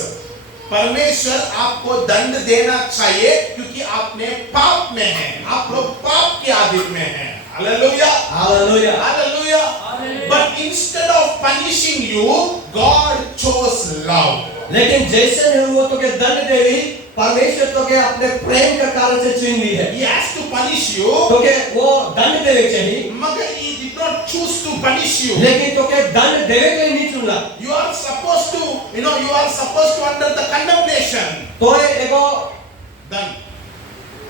परमेश्वर आपको दंड देना चाहिए क्योंकि आपने पाप में हैं, आप लोग पाप की आदत में हैं. Hallelujah. Hallelujah Hallelujah. But instead of punishing you, God chose love. लेकिन जैसे ने वो तो के दंड दे रही परमेश्वर तो के अपने प्रेम के कारण से चुन ली है He has to punish you. तो के वो दंड देवे चाहिए मगर He did not choose to punish you. लेकिन तो के दंड देवे के लिए नहीं चुना You are supposed to, you are supposed to under the condemnation. तो एगो दंड.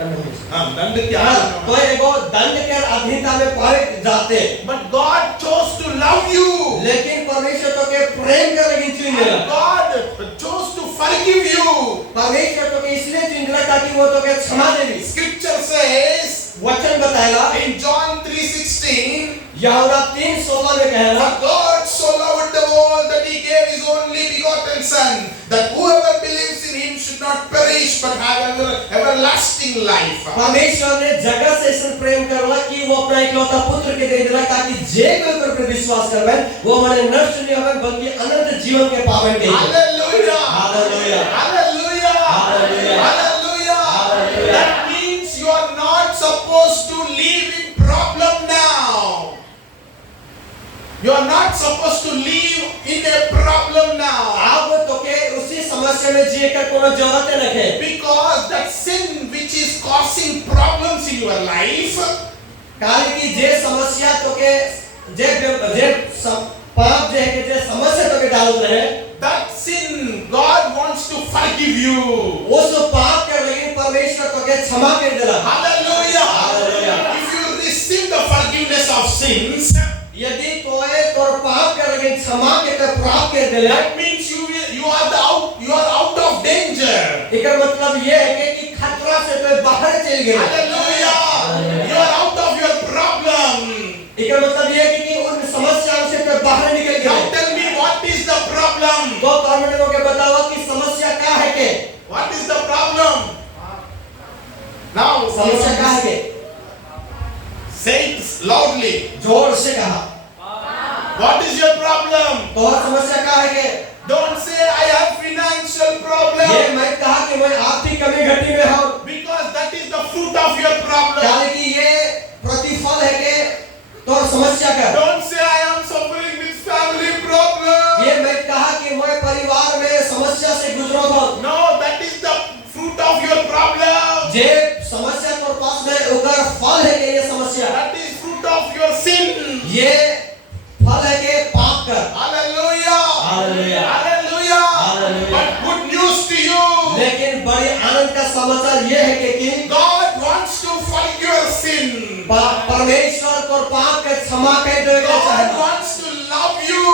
दंड क्या तो एगो दंड के अधीनता में पाए जाते But God chose to love you. लेकिन परमेश्वर तो के प्रेम के लगी चुन And लेला God chose to forgive you. परमेश्वर तो के इसलिए चुन लेला ताकि वो तो के क्षमा देवी Scripture says वचन बताएगा in John 3:16, यूहन्ना 3:16 में कहला for God so loved the world that He gave His only begotten Son, that whoever believes in Him should not perish but have everlasting life. परमेश्वर ने जगत से ऐसा प्रेम करला कि वो अपना इकलौता पुत्र के दे दिला ताकि जे कोई पर विश्वास करवे वो माने नष्ट नहीं होवे बल्कि अनंत जीवन के पावन के Hallelujah. Hallelujah. Hallelujah. Hallelujah. Hallelujah. Hallelujah. That means you are not supposed to live in problem now. You are not supposed to live in a problem now. अब तो के उसी समस्या में जिए का कोनो जरूरत नहीं है Because that sin which is causing problems in your life, कारण की जे समस्या तो के जे पाप जे है के जे समस्या तो के डालत रहे that sin God wants to forgive you. उस पाप के लेकिन परमेश्वर तो के क्षमा कर देला Hallelujah. Hallelujah. If you receive the forgiveness of sins, यदि कोई तोर पाप के लेकिन क्षमा के प्राप्त कर देला that means you are out of danger. इसका मतलब ये है कि खतरा से तो बाहर चल गए Hallelujah. You are out of your problem. इसका मतलब ये है कि उन समस्याओं से तो बाहर निकल Now गए tell me what is the problem? तो कमेंट में बताओ कि समस्या क्या है के What is the problem? Now समस्या क्या है के say it loudly. जोर से कहा What is your problem? तो समस्या क्या है के Don't say I have financial ये problem, मैं कहा कि मैं आर्थिक कमी घटी में हूँ because that is the fruit of your problem. यानी कि ये प्रतिफल है के तो समस्या का Don't say I am suffering with family problem. ये मैं कहा कि मैं परिवार में समस्या से गुजरा था No, that is the fruit of your problem. जे समस्या को पास में उकर फल है कि ये समस्या That is fruit of your sin. ये फल है के पाप का समाचार ये है कि God wants to forgive your sin. परमेश्वर को पाप के क्षमा कर देना God चाहेगा। wants to love you.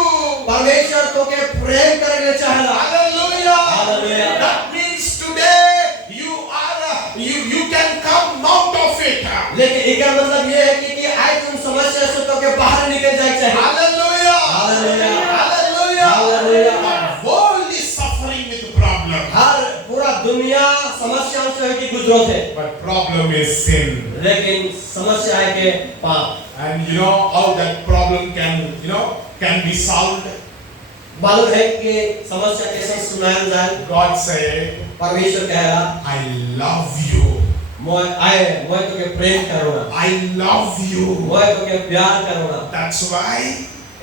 परमेश्वर को के प्रेम करना चाहेगा। Hallelujah. Hallelujah. That means today you can come out of it. लेकिन इसका मतलब ये है कि आज तुम समस्या से तो के बाहर निकल जाए चाहिए। Hallelujah. Hallelujah. Hallelujah. Hallelujah. The world is suffering with problem. हर पूरा दुनिया समस्याओं से है कि गुजरो थे। But problem is sin. लेकिन समस्या है कि पाप। And you know how that problem can be solved. मालूम है कि समस्या कैसे सुनाया जाए। God said, परमेश्वर कहेगा, I love you. मैं तो के प्रेम करूँगा। I love you. मैं तो के प्यार करूँगा। That's why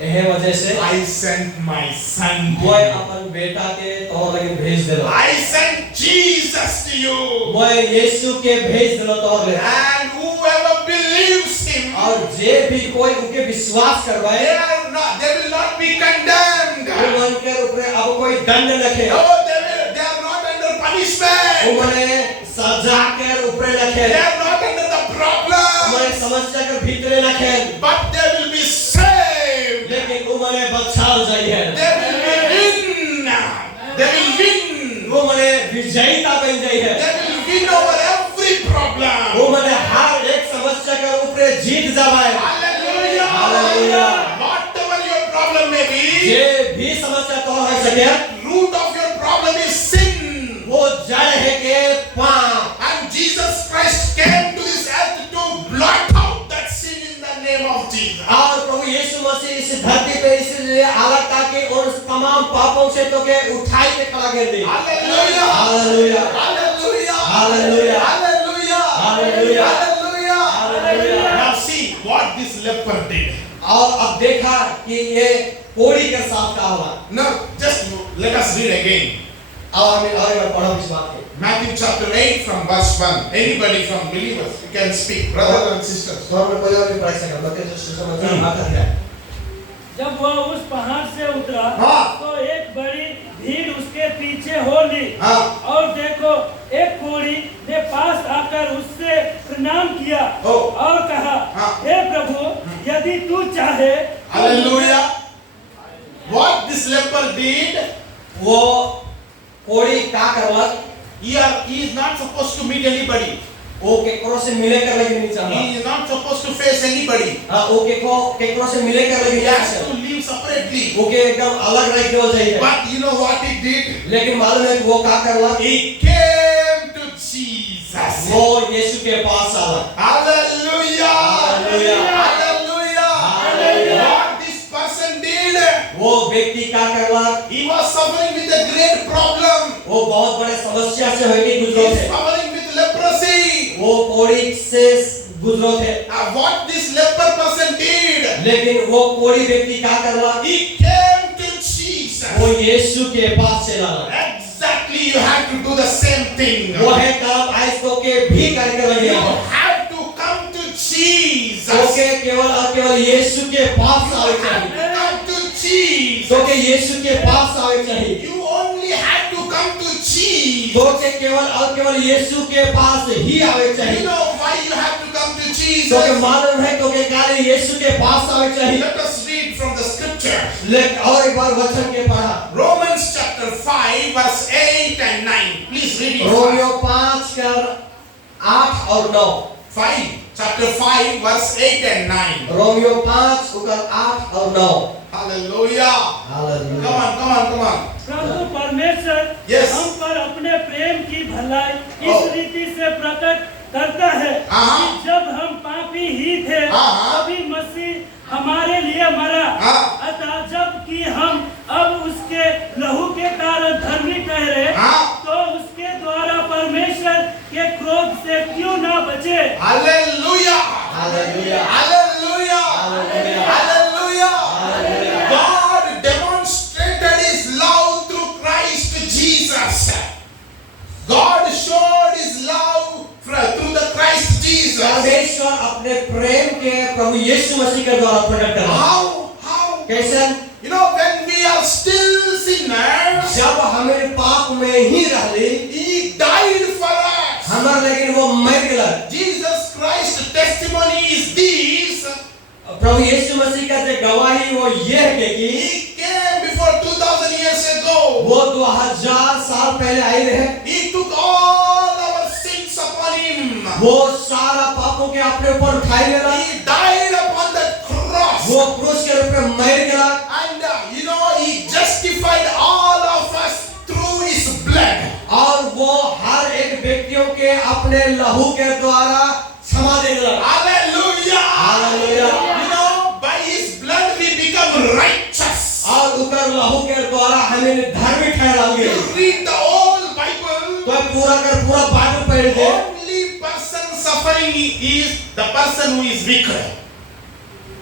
यह वजह से I sent my son. मैं अपन बेटा के तौर लगे भेज दे रहा। I sent Jesus to you. मैं यीशु के भेज दे रहा तौर ले। And whoever believes him, और जे भी कोई उनके विश्वास करवाए, they will not be condemned. वो उनके ऊपर अब कोई दंड रखे। No, they are not under punishment. उन्हें सजा के ऊपर रखे। They are not under the problem. उन्हें समस्या के भीतर रखे। But they will be saved. लेकिन उन्हें बचाव चाहिए। They will win. They will win. वो उन्हें विजयता बन जाइए। They will win over every problem. वो उन्हें हर एक समस्या के ऊपर जीत जाए। Hallelujah. Hallelujah. Whatever your problem may be, ये भी समस्या तो है सके। root of your problem is sin. वो जड़ है के पाप। And Jesus Christ came to this earth to blot out that sin in the name of Jesus. और प्रभु यीशु मसीह इस धरती पे इसलिए आला ताकि उन तमाम पापों से तो के उठाई के खड़ा कर दे। Hallelujah. Hallelujah. Hallelujah. Hallelujah. Hallelujah. Hallelujah. Hallelujah. Hallelujah. Now see what this leper did. और अब देखा कि ये कोड़ी के साथ क्या हुआ। Now just let us read again. अब हमें और एक बार पढ़ो इस बात को। Matthew chapter 8 from verse 1. Anybody from believers, you can speak, brothers and sisters. तो हमने कोई और भी पढ़ सकता है। मतलब जो समाचार आता है। जब वह उस पहाड़ से उतरा हाँ। तो एक बड़ी भीड़ उसके पीछे हो ली। हाँ। और देखो एक कोढ़ी ने पास आकर उससे प्रणाम किया ओ। और कहा, हाँ। हे प्रभु, यदि तू चाहे Hallelujah. What this leper did, वो कोड़ी क्या करवा? he is not supposed to meet anybody. वो केकरो से मिले कर लगे नहीं चाहता। He is not supposed to face anybody. हाँ, वो केकरो से मिले कर लगे He नहीं has चाहता। to live separately. वो के एकदम अलग रह के चाहिए। But you know what he did? लेकिन मालूम है कि वो क्या करवा? He came to Jesus. वो यीशु के पास आया। Hallelujah. Hallelujah. Hallelujah. Hallelujah. What this person did? वो व्यक्ति क्या करवा? He was suffering with a great problem. वो बहुत बड़े समस्या से होके He गुजरो is थे। suffering with leprosy. वो कोड़ी से गुजरो थे। What this leper person did? लेकिन वो कोड़ी व्यक्ति क्या करवा? He came to Jesus. वो यीशु के पास चला। Exactly, you have to do the same thing. वो है काम आज तो के भी करके लगे। You have to come to Jesus. तो के केवल और केवल यीशु के पास आवे You have चाहिए। to come to Jesus. तो के यीशु के पास आवे चाहिए। You only have to come to Jesus. तो के केवल और केवल यीशु के पास ही आवे You चाहिए। know why you have to come to तो के Jesus? मालूम है तो के कार्य यीशु के पास आवे चाहिए। Let us read from the scripture. लेकिन और एक बार वचन के पढ़ा। Romans chapter 5 verse 8 and 9. Please read it. Romeo 5 कर 8 और 9। 5 chapter 5 verse 8 and 9. रोमियो 5 उकर 8 और 9। Hallelujah. हालेलुया। Come on. प्रभु परमेश्वर Yes. हम पर अपने प्रेम की भलाई Oh. इस रीति से प्रकट करता है हाँ। कि जब हम पापी ही थे हाँ। तभी मसीह हमारे लिए मरा। हाँ। अतः जबकि हम अब उसके लहू के कारण धर्मी ठहरे हाँ। तो उसके द्वारा परमेश्वर के क्रोध से क्यों ना बचे। Hallelujah. Hallelujah. Hallelujah. Hallelujah. Hallelujah. Hallelujah. God demonstrated His love through Christ Jesus. God showed His love through the Christ Jesus. परमेश्वर अपने प्रेम के प्रभु यीशु मसीह के द्वारा प्रकट कर। How? कैसे? You know, when we are still sinners, जब हमें पाप में ही रहली, He died for us. वो ये है कि He came before 2000 years ago. वो 2000 साल पहले आए रहे। He took all our sins upon him. वो सारा पापों के अपने ऊपर उठाए लेना। He died upon that cross. वो क्रूस के रूप में मर गया। And he justified all of us through his blood. और वो हर एक व्यक्तियों के अपने लहू के द्वारा क्षमा देगा। Hallelujah. Hallelujah. By his blood we become righteous. और उकर लहू के द्वारा हमें धर्मी ठहराओगे। You read the whole Bible. तो पूरा बाइबल पढ़ दे। Only person suffering is the person who is weak.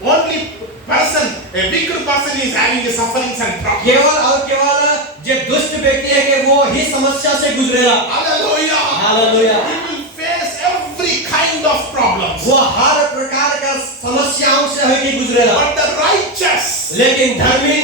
Only person, a weaker person is having the sufferings and problems. केवल और केवल जो दुष्ट व्यक्ति है कि वो ही समस्या से गुजरेगा। Hallelujah. Hallelujah. He will face every kind of problems. वो हर प्रकार का समस्याओं से होके गुजरेगा। But the righteous, लेकिन धर्मी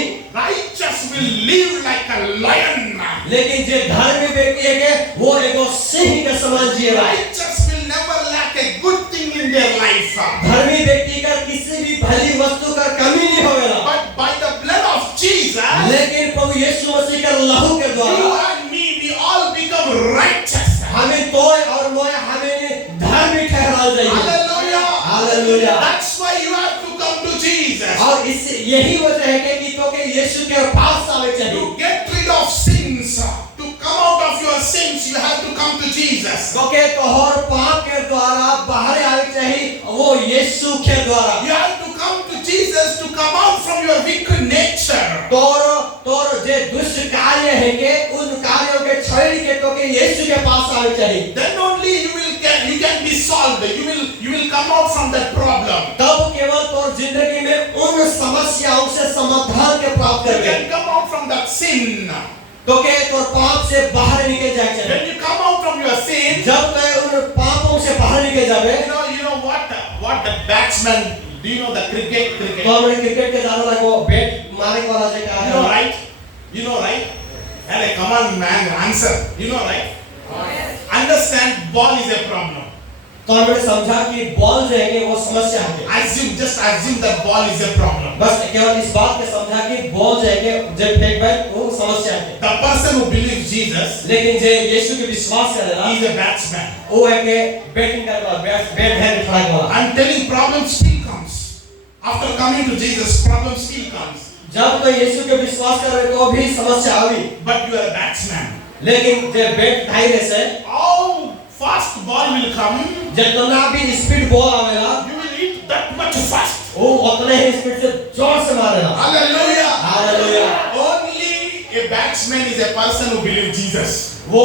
will live like a lion. लेकिन जो धर्मी व्यक्ति है कि वो एक सिंह के समान जिएगा। Righteous will never lack a good thing in their life. धर्मी व्यक्ति का किसी भी भली वस्तु का कमी नहीं होगा। But by the blood of Jesus, लेकिन प्रभु यीशु मसीह के लहू के you द्वारा and me, we all become righteous. हमें तोय और मोय हमें धर्मी ठहरा जाएगी। Hallelujah. Hallelujah. That's why you have to come to Jesus. और इस यही वजह है कि तो के यीशु के पास आवे चाहिए। To get rid of sins, to come out of your sins, you have to come to Jesus. क्योंकि तोहर पाप के द्वारा बाहर आवे चाहिए वो यीशु के द्वारा। You have to come to Jesus to come out from your wicked nature. तोर जे दुष्ट कार्य है के उन कार्यों के छोड़ के तो के यीशु के पास आवे चाहिए। Then only you can be solved. You will come out from that problem. तब केवल तोर जिंदगी में उन समस्याओं से समाधान के प्राप्त You करेंगे। can come out from that sin. तो के तोर पाप से बाहर निकल जाए चाहिए। When you come out from your sin, जब तय उन पापों से बाहर निकल जावे। you know what the batsman, do you know the cricket? तो हमने क्रिकेट के जानो ना को बैट मारने वाला जे का है। You know right? Hey, come on man, answer. You know right? Understand, ball is a problem. तो हमने समझा कि बॉल जो है कि वो समस्या है। Just assume that ball is a problem. बस केवल इस बात के समझा कि बॉल जो है कि जब फेंक बैट वो समस्या है। The person who believes Jesus, लेकिन जो यीशु के विश्वास करेगा, he is a batsman. वो है कि बैटिंग करने वाला, बैट है खिलाने वाला। I'm telling problem still comes. After coming to Jesus, problem still comes. जब तो यीशु के विश्वास कर रहे तो भी समस्या आई। But you are a batsman. लेकिन जब बैट ढाई से How fast ball will come, जितना भी स्पीड बॉल आवेगा, you will hit that much fast. वो उतने ही स्पीड से जोर से मारेगा। Hallelujah. Hallelujah. Only a batsman is a person who believes Jesus. वो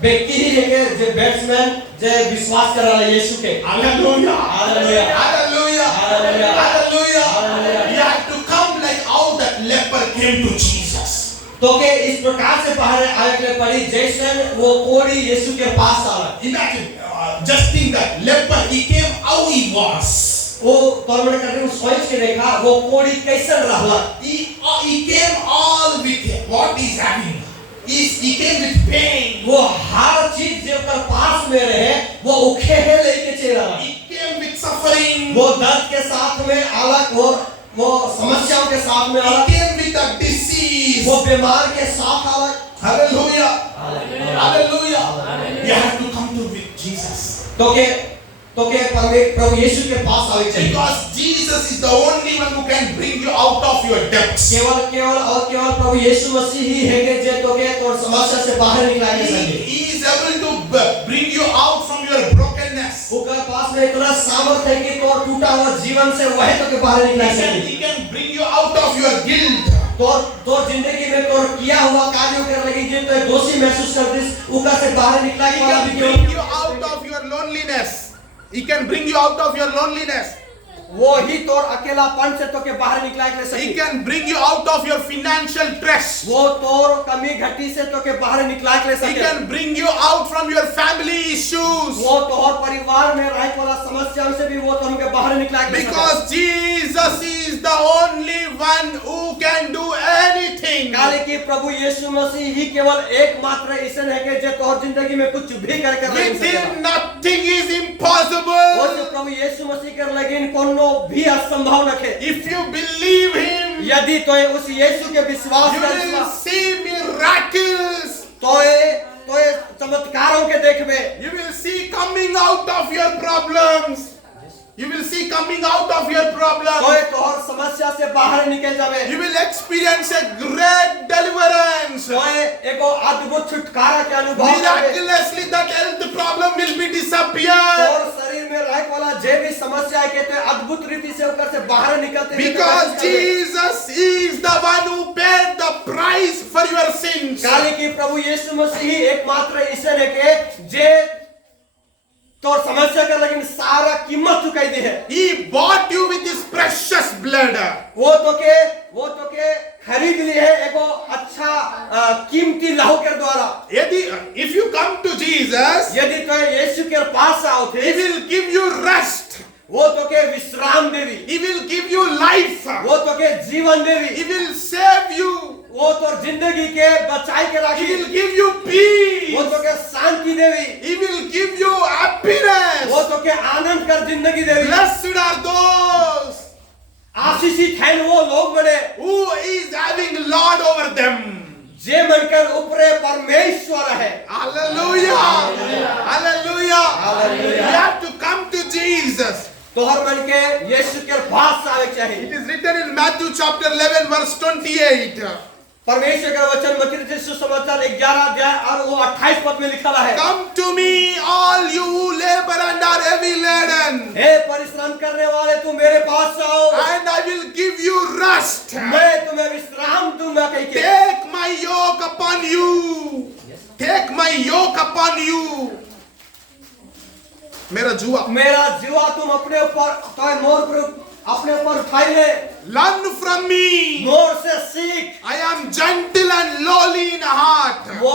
व्यक्ति ही है कि जो बैट्समैन जो विश्वास कर रहा है यीशु के। Hallelujah. Hallelujah. Hallelujah. Hallelujah. Hallelujah. Hallelujah. You have to come like how that leper came to Jesus. तो के इस प्रकार से बाहर आने के लिए पड़ी जैसे वो कोढ़ी यीशु के पास आया। Imagine, just think that leper, he came how he was. वो तोरमने करने को सोच के देखा वो कोढ़ी कैसे रहा। He came all with what he's having. He came with pain. वो हर चीज जो कर पास में रहे वो उखेड़े लेके चला। He came with suffering. वो दर्द के साथ में अलग वो समस्याओं के साथ में He अलग। came with a disease. वो बीमार के साथ अलग। Hallelujah. Hallelujah. Hallelujah. You have to come to with Jesus. तो के प्रभु यीशु के पास आवे चाहिए। Because Jesus is the only one who can bring you out of your depths. केवल प्रभु यीशु मसीह ही है कि जे तो के तोर समस्या से बाहर निकालने सके। He is able to bring you out from your brokenness. उसके पास में इतना सामर्थ्य है कि तोर टूटा हुआ जीवन से वह तो के बाहर निकाल सके। He can bring you out of your guilt. तोर जिंदगी में तोर किया हुआ कार्यों के लगी जो तो दोषी महसूस करतिस उका से बाहर निकला He के वाला can भी bring you out of your loneliness. He can bring you out of your loneliness. वो ही तोर अकेलापन से तो के बाहर निकला के He सके। can bring you out of your financial stress. वो तोर कमी घटी से तो के बाहर निकला के He सके। can bring you out from your family issues. वो तोहर परिवार में रहने वाला समस्याओं से भी वो तो के बाहर निकला के सके। Because Jesus is the only one who can do anything. काले कि प्रभु यीशु मसीह ही केवल एकमात्र ऐसा है कि जो तोहर जिंदगी में कुछ भी कर With सके। him nothing is वो impossible. जो प्रभु यीशु मसीह कर लगिन कोनो भी असंभव नखे। If you believe him, यदि तो उस यीशु के विश्वास you will करेगा see miracles. तो चमत्कारों के देखबे You will see coming out of your problems. You will see coming out of your problems. तो हर समस्या से बाहर निकल जावे You will experience a great deliverance. तो एगो अद्भुत छुटकारा के अनुभव करे Miraculously, that health problem will be disappear. और शरीर में रहने वाला जे भी समस्या है के तो अद्भुत रीति से ओकर से बाहर निकलते Because Jesus is the one who paid the price for your sins. काले की प्रभु यीशु मसीह ही एकमात्र ईश्वर है के जे तो समस्या का लेकिन सारा कीमत चुकाई दी है He bought you with His precious blood. वो तो के खरीद ली है एगो अच्छा कीमती लहू के द्वारा If you come to Jesus, यदि तो यीशु के पास आओ थे He will give you rest. वो तो के विश्राम देवी He will give you life. वो तो के जीवन देवी He will save you. वो तो जिंदगी के बचाई के He rakhi will give you peace. वो तो के Shanti Devi He will give you happiness. वो तो के आनंद कर जिंदगी देवी Blessed are those आशीषित हैं वो लोग बड़े who is having Lord over them. जे मनकर ऊपरे परमेश्वर है Hallelujah. Hallelujah. Hallelujah. You have to come to Jesus. तो हर मन के यीशु के पास आवे चाहिए It is written in Matthew chapter 11 verse 28. परमेश्वर का वचन मत्ती रचित सुसमाचार 11 अध्याय और वो 28 पद में लिखा है Come to me, all you who labor and are heavy laden, हे परिश्रम करने वाले तुम मेरे पास आओ and I will give you rest. मैं तुम्हें विश्राम दूंगा कह के Take my yoke upon you. Take my yoke upon you. मेरा जुआ. मेरा जीवा तुम अपने ऊपर तो मोर पर अपने ऊपर उठाई ले Learn from me. मोर से सीख I am gentle and lowly in heart, वो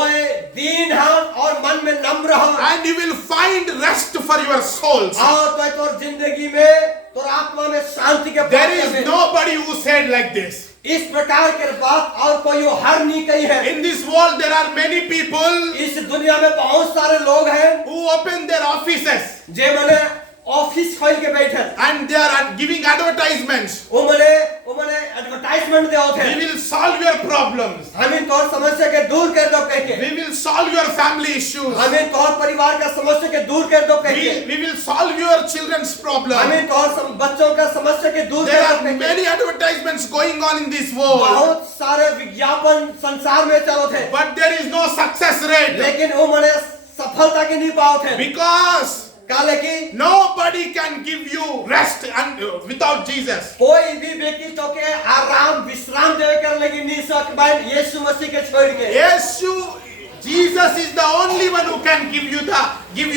दीन है और मन में नम्र है and you will find rest for your souls. आओ तो तोर जिंदगी में तोर आत्मा में शांति के There प्राप्ति is में nobody who said like this. इस प्रकार के बात और कोई हर नहीं कही है In this world there are many people इस दुनिया में बहुत सारे लोग हैं who open their offices जे मने ऑफिस खोल के बैठे and they are giving advertisements. वो मने एडवर्टाइजमेंट दे होते We हैं will solve your problems. हमें तोर समस्या के दूर कर दो कह के We will solve your family issues. हमें तोर परिवार का समस्या के दूर कर दो कह के We will solve your children's problem. हमें तोर बच्चों का समस्या के दूर There कर are दो कह के many advertisements going on in this world, बहुत सारे विज्ञापन संसार में चलो थे but there is no success rate लेकिन वो मने सफलता के नहीं पाओ थे because काले की nobody can give you rest and without Jesus. कोई भी व्यक्ति तो के आराम विश्राम देवे कर लेकिन नहीं सकता यीशु मसीह के छोड़ के Jesus is the only one who can give you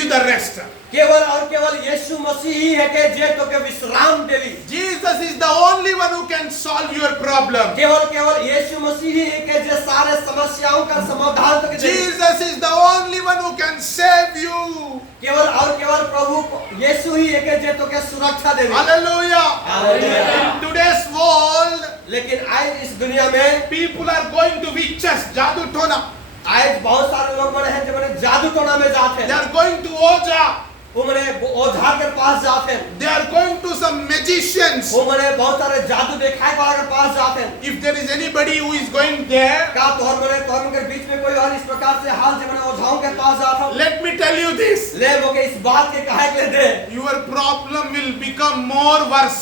the rest. केवल और केवल यीशु मसीह ही है के जे तो के विश्राम देवी Jesus is the only one who can solve your problem. केवल यीशु मसीह ही है के जे सारे समस्याओं का समाधान तो के देवी Jesus is the only one who can save you. केवल प्रभु यीशु ही है के जे तो के सुरक्षा देवी Hallelujah. Hallelujah. In today's world, लेकिन आज इस दुनिया में people are going to witches, jadoo tona. आज बहुत सारे लोग बने हैं जो बने जादू टोना में जाते They हैं are going to Oja. वो मने ओझा के पास जाते हैं They are going to some magicians. वो मने बहुत सारे जादू दिखाए वाला के पास जाते हैं If there is anybody who is going there, का तोहर के बीच में कोई और इस प्रकार से हाल से मने ओझाओं के पास जाता हो let me tell you this. ले वो के इस बात के कहे के दे Your problem will become more worse.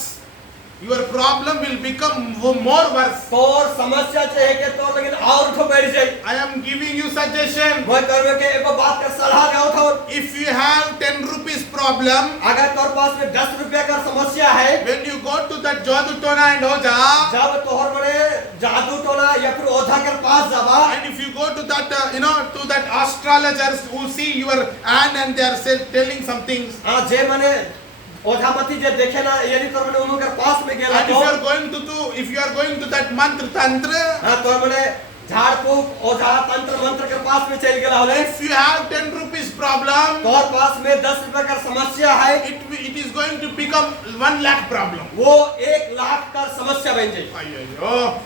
Your problem will become more worse. तोर समस्या चाहिए के तो लेकिन और तो बढ़ जाए I am giving you suggestion. वो करवे के एक बात का सलाह देओ था If you have 10 rupees problem, अगर तोर पास में 10 रुपया का समस्या है when you go to that jadoo tona and Oja, जब तोहर मने जादू टोना या फिर ओझा के पास जावा and if you go to that to that astrologers who see your hand and they are telling some things, हां जे मने ओझापति जे देखे ना यदि तोर मने उनके पास में गेला and if you are going to that mantra tantra, हां तोर मने झाड़ फूक ओझा तंत्र मंत्र के पास में चल गेला होले if you have 10 rupees problem, तोर पास में 10 रुपए का समस्या है it is going to become 1 lakh problem. वो 1 लाख का समस्या बन जाए Ayyo.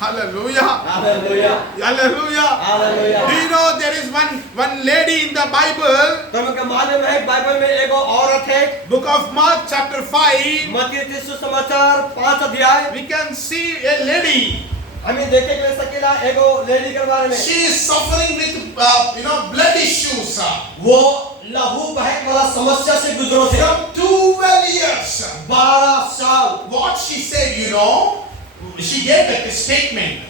Hallelujah. Hallelujah Hallelujah. Hallelujah Do you know there is one lady in the Bible, तुमको मालूम है बाइबल में एक औरत है book of Mark chapter 5, मत्ती सुसमाचार 5 अध्याय we can see a lady. हमें देखे के सकेला एगो लेडी के बारे में She is suffering with blood issues वो लहू बहक वाला समस्या से गुजरो थे from 12 years. 12 साल What she said, she gave a statement.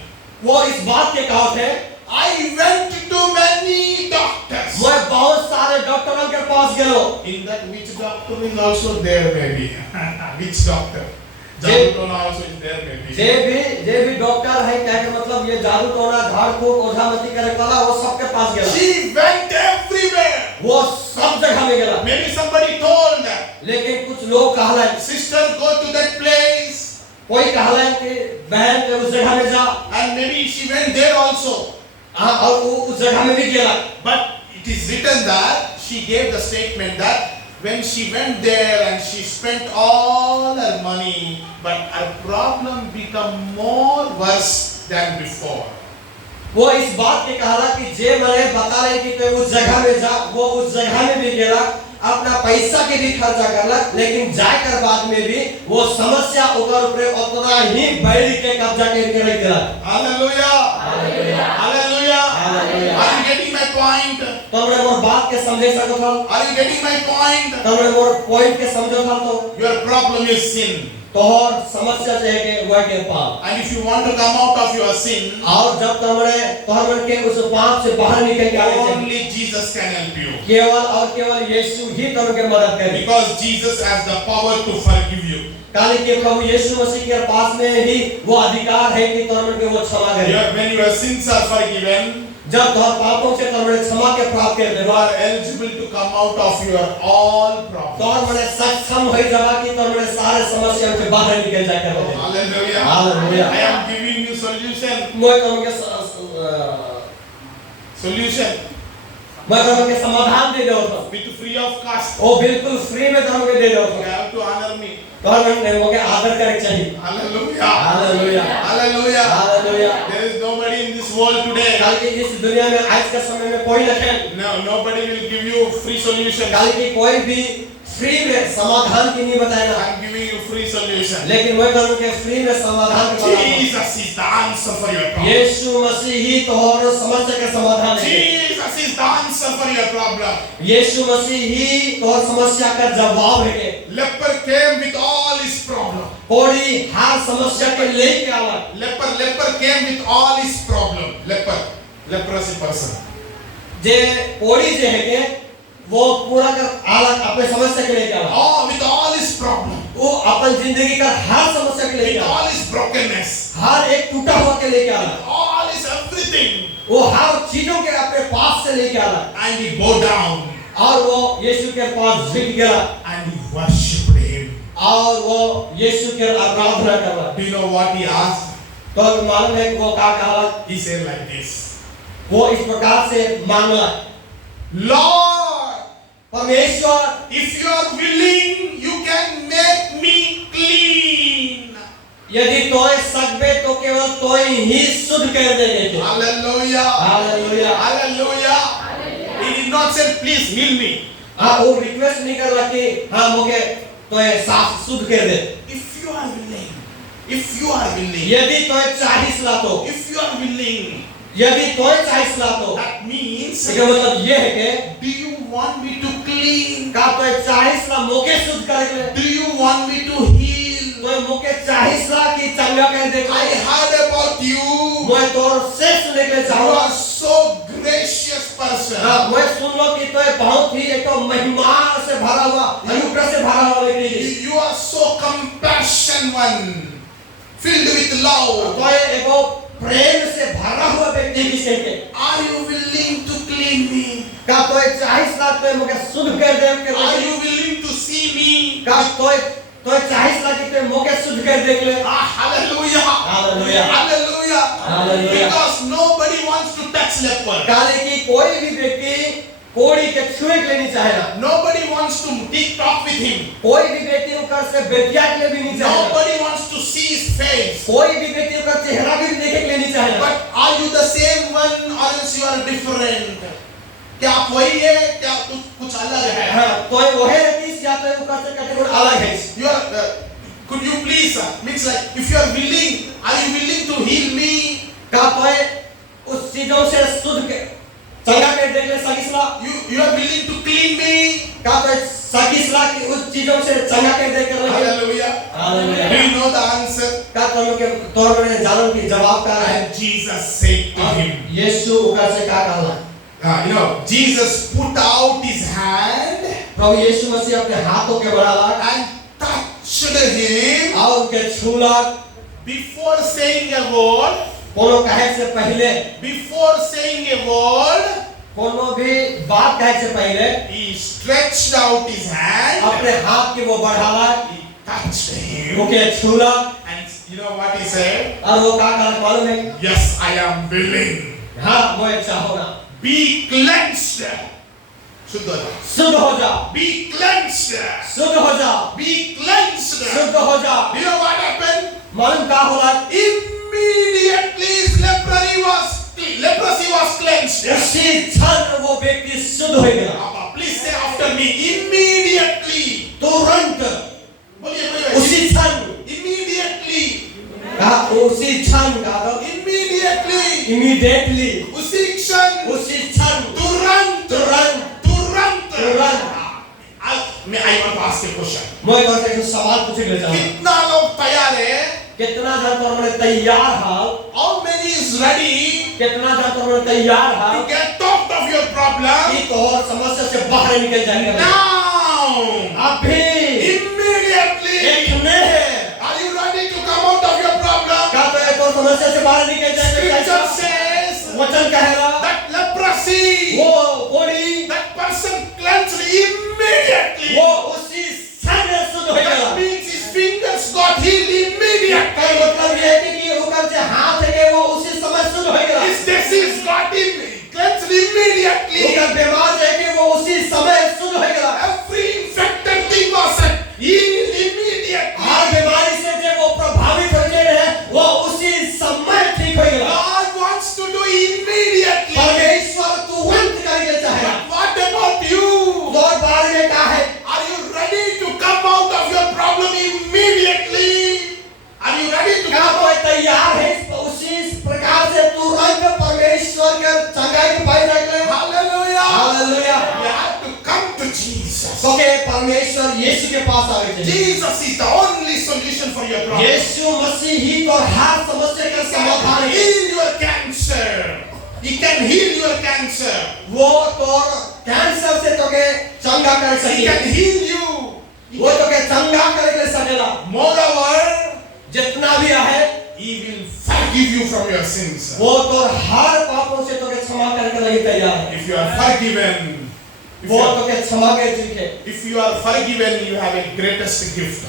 वो इस बात के कहा थे I went to many doctors. मैं बहुत सारे डॉक्टरों के पास गयो In that, which doctor is also there maybe? Which doctor? जादू टोना also is there maybe. जे भी डॉक्टर है क्या के मतलब ये जादू टोना झाड़ फूक ओझामती करे वाला वो सबके पास गया She went everywhere. वो सब जगह में गया Maybe somebody told her, लेकिन कुछ लोग कहला sister, go to that place. कोई कहला कि बहन के उस जगह में जा And maybe she went there also. और वो उस जगह में भी गया But it is written that she gave the statement that when she went there and she spent all her money, but her problem become more worse than before. वो इस बात के कहला कि जे मैंने बता रहे कि तो उस जगह में जा वो उस जगह में भी गया अपना पैसा के भी खर्चा करला लेकिन जाकर बाद में भी वो समस्या ऊपर ऊपर उतना ही बैठ के कब्जा करके रख दिया Hallelujah. Hallelujah. Hallelujah. Are you getting my point? तुमने मोर बात के समझे सको था Are you getting my point? तुमने मोर पॉइंट के समझो था तो Your problem is sin. तोहर समस्या है कि वह के पाप And if you want to come out of your sin, और जब तुमने तोहर मन के उस पाप से बाहर निकल के आने चाहिए only Jesus can help you. केवल और केवल यीशु ही तुमके मदद करे Because Jesus has the power to forgive you. काले के प्रभु यीशु मसीह के पास में ही वो अधिकार है कि तुम के वो क्षमा करे When your sins are forgiven, जब तुम पापों से तुम क्षमा के प्राप्त कर you they are eligible to come out of your all problems. तुम मने सक्षम हो जावा कि तुम सारे समस्याओं से बाहर निकल जाए कर दे Hallelujah. Hallelujah. I am giving you solution. मैं तुमके Solution मैं तुमके समाधान दे दो with free of cost. ओ बिल्कुल फ्री में तुमके दे दो You have to honor me. तुम ने मोके आदर करे चाहिए Hallelujah. Hallelujah Hallelujah. Hallelujah There is nobody in this world today. काल की इस दुनिया में आज के समय में कोई नहीं No, nobody will give you free solution. काल की कोई भी फ्री में समाधान की नहीं बताएगा I am giving you free solution. लेकिन मैं कहूं कि फ्री में समाधान की बात Jesus is the answer for your problem. यीशु मसीह ही तो और समस्या का समाधान है Jesus is the answer for your problem. यीशु मसीह ही तो और समस्या का जवाब है Leper came with all his problem. कोड़ी हर समस्या के लेके आवा Leper came with all his problem. Leprosy person. जे कोड़ी जे है के वो पूरा कर आला अपने समस्या के लेके आवा With all his problem. वो अपन जिंदगी का हर समस्या के लेके With आवा all his brokenness. हर एक टूटा हुआ के लेके आवा All his everything. वो हर चीजों के अपने पास से लेके आवा And he bowed down. और वो यीशु के पास झुक गया And he worshipped him. और वो यीशु के आराधना करवा Do you know what he asked? तो मालूम है कि वो क्या कहा He said like this. वो इस प्रकार से मांगा Lord, परमेश्वर if you are willing, you can make me clean. यदि तोय सकबे तो केवल तोय ही शुद्ध कर देंगे तो Hallelujah. Hallelujah Hallelujah. He did not say, please heal me. हाँ वो रिक्वेस्ट नहीं कर रहा कि हाँ मुझे तोय साफ शुद्ध कर दे If you are willing, if you are willing, यदि तोय चाहिए ला तो if you are willing, यदि तोय चाहिए ला तो that means, इसका मतलब ये है कि do you want me to clean? का तोय चाहिए ला मुझे शुद्ध कर दे Do you want me to heal? तोय मुझे चाहिए ला कि चंगा कर दे I heard about you. मैं तोर से सुनने के लिए You चाहूँगा are so gracious person. मैं सुन लो कि तो बहुत ही एक तो महिमा से भरा हुआ अनुग्रह से भरा हुआ व्यक्ति You are so compassion one, filled with love. तो एक प्रेम से भरा हुआ व्यक्ति विषय के Are you willing to clean me? का तो चाहिए ला तो मुझे शुद्ध कर दे के Are you willing to see me? का तो चाहिए ला कि तो मुझे शुद्ध कर दे के Hallelujah. Hallelujah. Hallelujah. Hallelujah. Because nobody wants to touch leper. काले की कोई भी व्यक्ति कोड़ी के छुए के लिए नहीं चाहेगा Nobody wants to talk with him. कोई भी व्यक्ति उकर से बेटिया के लिए भी नहीं चाहेगा। Nobody wants to see his face. कोई भी व्यक्ति उकर चेहरा भी देखे के लिए नहीं चाहेगा। But are you the same one or else you are different? क्या आप वही है क्या कुछ अलग है? हाँ, तो वो है रतीश या तो उकर से कैटेगरी अलग है। You are could you please means like if you are willing, are you willing to heal me? का तो उस चीजों से शुद्ध के चंगा कर देख ले सकिसला। You are willing to clean me? का तो सकिसला की उस चीजों से चंगा कर देख कर लगे। Hallelujah. Hallelujah. Do you know the answer? का तो लोग के तौर में जानन की जवाब का है। And Jesus said to him. यीशु उकर से क्या कहला? You know, Jesus put out his hand प्रभु यीशु मसीह अपने हाथों के बढ़ाला and touched him और उनके छूला। before saying a word. कोनो कहे से पहले, Before saying a word, कोनो भी बात कहे से पहले he stretched out his hand. अपने हाथ के वो बढ़ाला, He touched him. उनके छूला And you know what he said? और वो क्या कहला मालूम है? Yes, I am willing. हाँ, मैं चाहूँगा। Be cleansed. शुद्ध हो जा. शुद्ध हो जा, Be cleansed. शुद्ध हो जा, Be cleansed. शुद्ध हो जा। Do you know what happened? मालूम क्या होला? Immediately his leprosy was cleansed. उसी क्षण वो व्यक्ति शुद्ध हो गया। Please say after me. Immediately. तुरंत, बोलिए उसी क्षण, Immediately. कहा उसी क्षण कहा तो Immediately. immediately, उसी क्षण. उसी क्षण, तुरंत. तुरंत, तुरंत. तुरंत। I want to ask a question. मैं तो एक सवाल पूछने के लिए चाहूँगा। कितना लोग तैयार है? कितना जन तो हमने तैयार हाल, How many is ready कितना जन तो हमने तैयार हाल to get out of your problem कि तो और समस्या से बाहर निकल जाएंगे। now? अभी Immediately. एक ने Are you ready to come out of your problem? क्या तो एक और समस्या से बाहर निकल जाएंगे। Scripture says वचन कहेगा that leprosy, वो कोड़ी that person cleansed immediately. वो उसी क्षण शुद्ध हो That गया। means his fingers got healed immediately. का मतलब ये है कि ऊपर से हाथ है वो उसी समय शुद्ध हो गया। His disease got him cleansed immediately. ऊपर बीमार है कि वो उसी समय शुद्ध हो गया। Every infected thing was healed immediately. हर बीमारी से जो वो प्रभावित हो गए हैं वो उसी समय ठीक हो गया। God wants to do immediately. परमेश्वर तुरंत करके चाहे। But what about you? और बारे में क्या है? Are you ready to come out of your problem immediately? Are you ready to क्या come कोई out? तैयार है उसी प्रकार से तुरंत परमेश्वर के चंगाई के पाए रख ले? Hallelujah. Hallelujah. You have to come to Jesus. तो के परमेश्वर यीशु के पास आवे चाहिए। Jesus is the only solution for your problem. यीशु मसीह ही तो हर समस्या का He समाधान can है। heal your cancer. He can heal your cancer. वो तो कैंसर से तो के चंगा कर He सके। can heal you. वो तो के चंगा कर ले सकेला। Moreover, जितना भी है He will forgive you from your sins. वो तो हर पापों से तो के क्षमा करने के लिए तैयार है। If you are forgiven, वो तो के क्षमा के चुके। if you are forgiven, you have a greatest gift.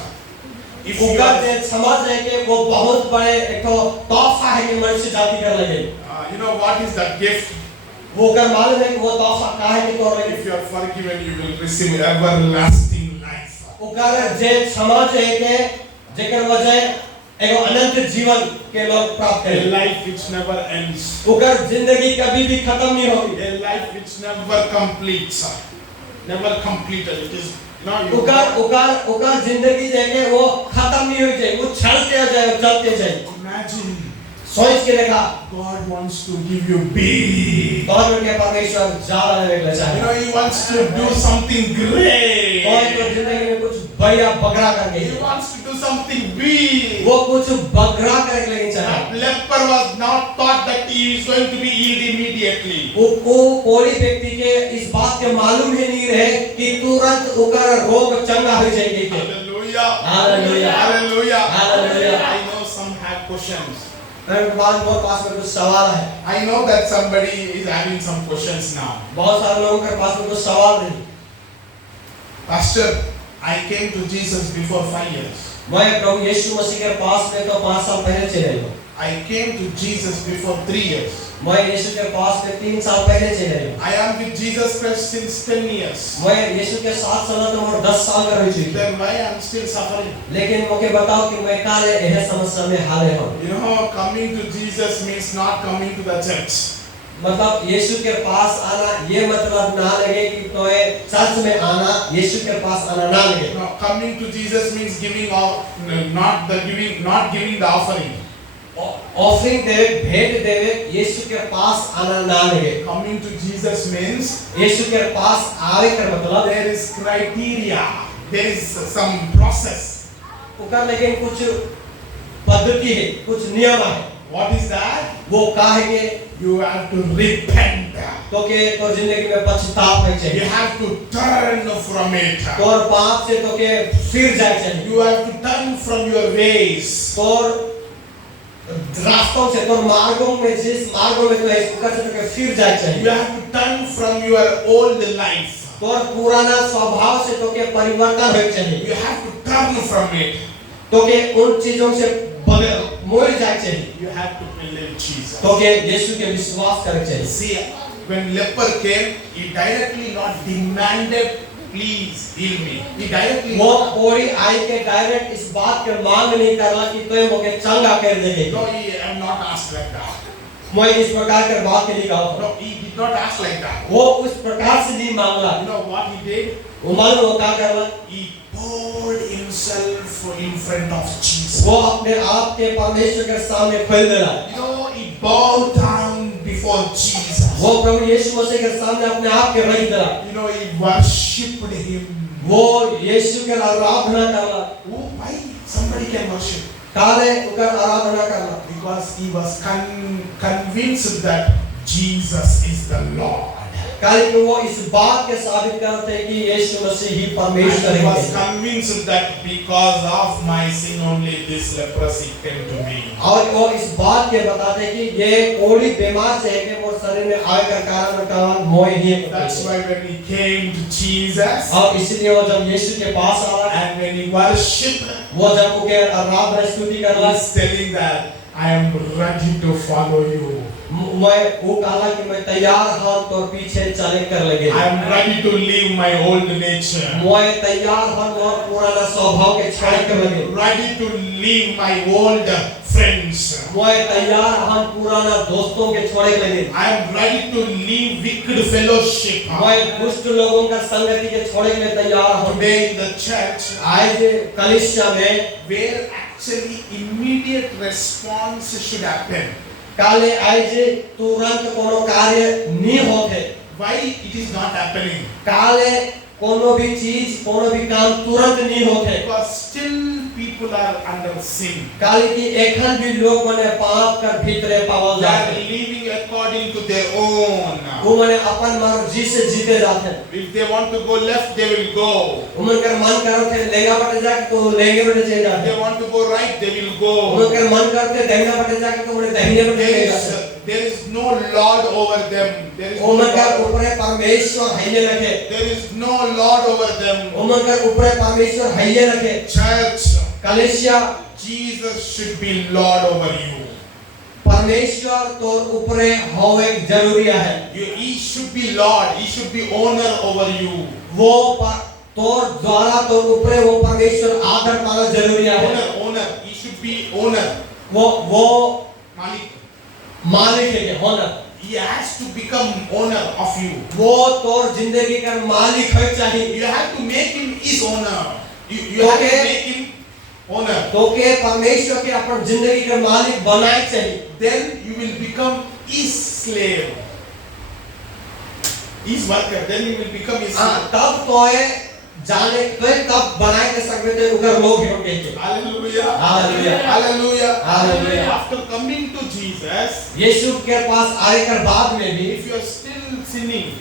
If you उनका are, जो समझ है कि वो बहुत बड़े एक तो तोहफा है कि मनुष्य जाति कर लगे। you know what is that gift? वो कर मालूम है कि वो तोहफा का है कि तो If you are forgiven, you will receive everlasting life. उनका जे समझ है कि जेकर वजह एगो अनंत जीवन के लोग प्राप्त A करें। life which never ends. उनका जिंदगी कभी भी खत्म नहीं होगी। A life which never completes. Never completed. It is, you know, you, उनका जिंदगी देखे वो खत्म नहीं हो जाए, वो चलते जाए। imagine सोच के देखा God wants to give you big. और उनके परमेश्वर ज़्यादा लेने You चाहे। know, He wants to do something great. और तो जिंदगी में कुछ बढ़िया बगरा करके He wants to do something big. वो कुछ बगरा करके लेने चाहे। That leper was not thought that he is going to be healed immediately. वो कोई व्यक्ति के इस बात के मालूम ही नहीं रहे कि तुरंत उनका रोग चंगा हो जाएगी। Hallelujah. Hallelujah. Hallelujah. Hallelujah. I know some have questions. बहुत पास में कुछ सवाल है। I know that somebody is having some questions now. बहुत सारे लोगों के पास में कुछ सवाल नहीं। Pastor, I came to Jesus before 5 years. मैं प्रभु यीशु मसीह के पास में तो 5 साल पहले चले गए। I came to Jesus before 3 years. मैं यीशु के पास में 3 साल पहले चले गया। I am with Jesus Christ since 10 years. मैं यीशु के साथ चला तो और 10 साल का रह चुकी। Then why I am still suffering? लेकिन मुझे बताओ कि मैं काले यह समस्या में हाले हूँ। You know, coming to Jesus means not coming to the church. मतलब यीशु के पास आना ये मतलब ना लगे कि तो चर्च में आना, यीशु के पास आना ना लगे। You know, coming to Jesus means giving not giving the offering. Offering देवे, भेंट देवे, यीशु के पास आना ना लगे। Coming to Jesus means यीशु के पास आवे का मतलब there is criteria, there is some process. उनका लेकिन कुछ पद्धति है, कुछ नियम है। What is that? वो क्या है कि You have to repent. तो के तो जिंदगी में पछतावा है You चाहिए। have to turn from it. तो और पाप से तो के फिर जाए चाहिए। You have to turn from your ways. तो रास्तों से तो मार्गों में जिस मार्गों में तो इसका से तो के फिर जाए You चाहिए। have to turn from your old life. तो और पुराना स्वभाव से तो के परिवर्तन हो चाहिए। You have to turn from it. तो के उन चीजों से बदल मोड़ जाए चाहिए। You have to believe Jesus. तो के यीशु के विश्वास करना चाहिए। See, when leper came, he directly not demanded, please heal me. He directly. वो कोई आई के डायरेक्ट इस बात के मांग नहीं करला कि तो मुझे चंगा कर देंगे। No, he am not asked like that. मैं इस प्रकार के बात के नहीं कहा। No, he did not ask like that. वो उस प्रकार से नहीं मांगला। You know what he did? वो मालूम वो क्या करला? He poured himself in front of Jesus. वो अपने आप के परमेश्वर के सामने खोल देला। You know, he bowed down before Jesus. वो प्रभु यीशु मसीह के सामने अपने आप के रख देला। You know, he worshipped him. वो यीशु के आराधना करला। Oh, why somebody can worship? काले उनका आराधना करला। Because he was convinced that Jesus is the Lord. काले कि वो इस बात के साबित करते हैं कि यीशु मसीह ही परमेश्वर And he was है। convinced that because of my sin only this leprosy came to me. और वो इस बात के बताते हैं कि ये कोड़ी बीमार से है कि वो शरीर में आए का कारण कारण मोह ही है। That's why when he came to Jesus और इसलिए वो जब यीशु के पास आया and when he worshipped, वो जब उनके आराधना स्तुति करला he's telling that I am ready to follow you. मैं वो कहा कि मैं तैयार हूं तो पीछे चले कर लगे। I am ready to leave my old nature. मैं तैयार हूं और पुराना स्वभाव के छोड़ कर लगे। Ready to leave my old friends. मैं तैयार हूं पुराना दोस्तों के छोड़े लगे। I am ready to leave wicked fellowship. मैं दुष्ट लोगों का संगति के छोड़े के लिए तैयार हूं। Today in the church, आज कलीसिया में where actually immediate response should happen. काले आज तुरंत कोनो कार्य नहीं होते। Why it is not happening? काले कोनो भी चीज कोनो भी काम तुरंत नहीं होते। Because still people are under sin. काले की एखन भी लोग मने पाप कर भीतरे पावल They are जाते। living according to their own. वो मने अपन मर्जी से जीते जाते हैं। If they want to go left, they will go. उमन कर मन करो थे लेगा बटे जाके तो लेंगे बटे चले If जाते they हैं। want to go right, they will go. उमन कर मन करते दाहिना बटे जाके तो उन्हें दाहिने बटे चले जाते हैं। There is no Lord over them. There is no उमन कर Lord. ऊपर परमेश्वर है ये रखे। There is no Lord over them. उमन कर ऊपर परमेश्वर है ये रखे। Church, कलीसिया Jesus should be Lord over you. परमेश्वर तो ऊपर होवे जरूरी है। He should be Lord. He should be owner over you. वो तोर द्वारा तो ऊपर वो परमेश्वर आदर पाना जरूरी है। Owner. He should be owner. वो Malik. मालिक है होना। He has to become owner of you. वो तोर जिंदगी का मालिक है चाहिए। You have to make him his owner. You have to make him owner. तो के परमेश्वर के अपन जिंदगी का मालिक बनाए चाहिए। Then you will become his slave. His worker. Then you will become his slave. तब तो है जाने तो तब बनाए के सकते थे उधर लोग होंगे। Hallelujah. Hallelujah. Hallelujah. Hallelujah. After coming to Jesus, यीशु के पास आने के बाद में भी if you are still sinning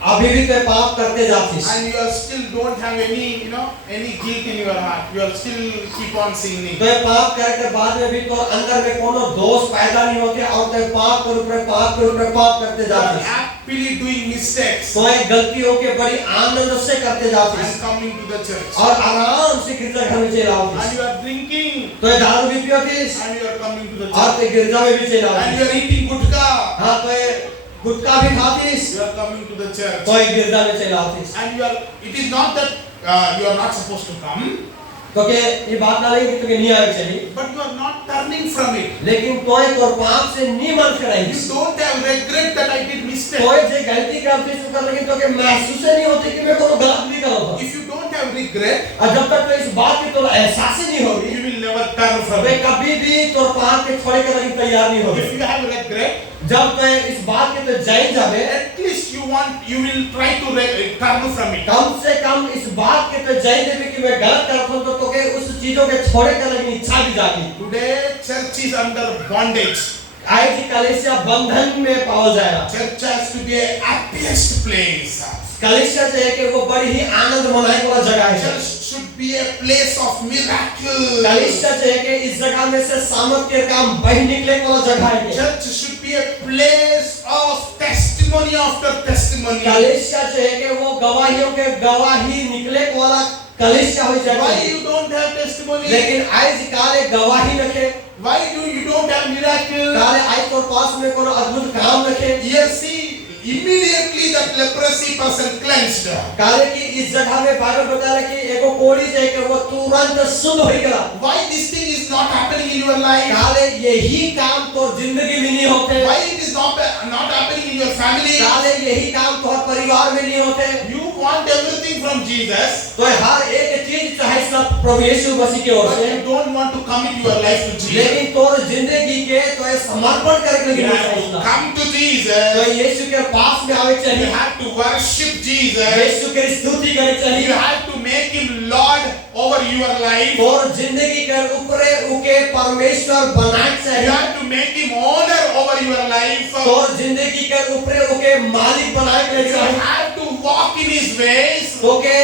अभी भी तो पाप करते जाते हैं। and you are still don't have any guilt in your heart, you are still keep on sinning. तो पाप करने के बाद में भी तो अंदर में कोनो दोष पैदा नहीं होते और तो पाप के ऊपर पाप करते You जाते are हैं। happily doing mistakes तो ये गलतियों के बड़ी आनंद से करते जाते and coming to the church. और आराम से गिरजाघर में चले And आओ you are drinking तो ये दारू भी पियोते and you are coming to the और church. ते गिरजा में भी चले आओ And you are eating gutka. हाँ तो ये गुटखा भी खातीस You are coming to the church. तो ये गिरजा में चले आतीस And you are, it is not that you are not supposed to come, तो के ये बात ना लगी कि तुम्हें नहीं आए चाहिए but you are not turning from it. लेकिन तो ये तोर पाप से नहीं मन कराई You don't have regret that I did mistake. तो ये जे गलती करती तो कर लेकिन तो के महसूस नहीं होती कि मैं कोनो गलत भी करो था If you don't have regret, और जब तक तो इस बात की तो एहसास ही नहीं होगी you will never turn from way it. कभी भी तोर पाप के छोड़े के लगी तैयार नहीं होगी If you have regret, जब तो इस बात के तो जाई जावे at least you will try to turn from it. कम से कम इस बात के तो जाई देवे कि मैं गलत करता हूं तो के उस चीजों के छोड़े के लगी इच्छा भी जागी Today, church is under bondage. आज की कलीसिया बंधन में पाओ जाएगा Church has to be a happiest place. कलीसिया जो है कि वो बड़ी ही आनंद मनाने वाला जगह है Church should be a place of miracle. कलीसिया जो है कि इस जगह में से सामर्थ के काम बह निकले वाला जगह है Church should be a place of testimony after testimony. कलीसिया जो है कि वो गवाहियों के गवाही निकले वाला कलीसिया हो जाए Why you don't have testimony? लेकिन आज काले गवाही रखे Why do you don't have miracle? काले आज तो पास में कोनो अद्भुत काम रखे Here see, immediately that leprosy person cleansed. काले की इस जगह में बाइबल बता रहा कि एगो कोड़ी जे के वो तुरंत शुद्ध हो गया Why this thing is not happening in your life? काले यही काम तो जिंदगी में नहीं होते Why it is not happening in your family? काले यही काम तो परिवार में नहीं होते You want everything from Jesus, तो हर एक चीज चाहे सब प्रभु यीशु मसीह की ओर but से you don't want to commit your life to Jesus. लेकिन तोर जिंदगी के तो ये समर्पण करके You लगे have to फैसला come to तो Jesus. यीशु के पास में आवे You चाहिए have to worship Jesus. यीशु की स्तुति करे You चाहिए have to make Him Lord over your life. और जिंदगी के ऊपरे उके परमेश्वर बनाए You चाहिए have to make Him owner over your life. और जिंदगी के ऊपरे उके मालिक बनाए के You चाहिए have to walk in His ways. तो के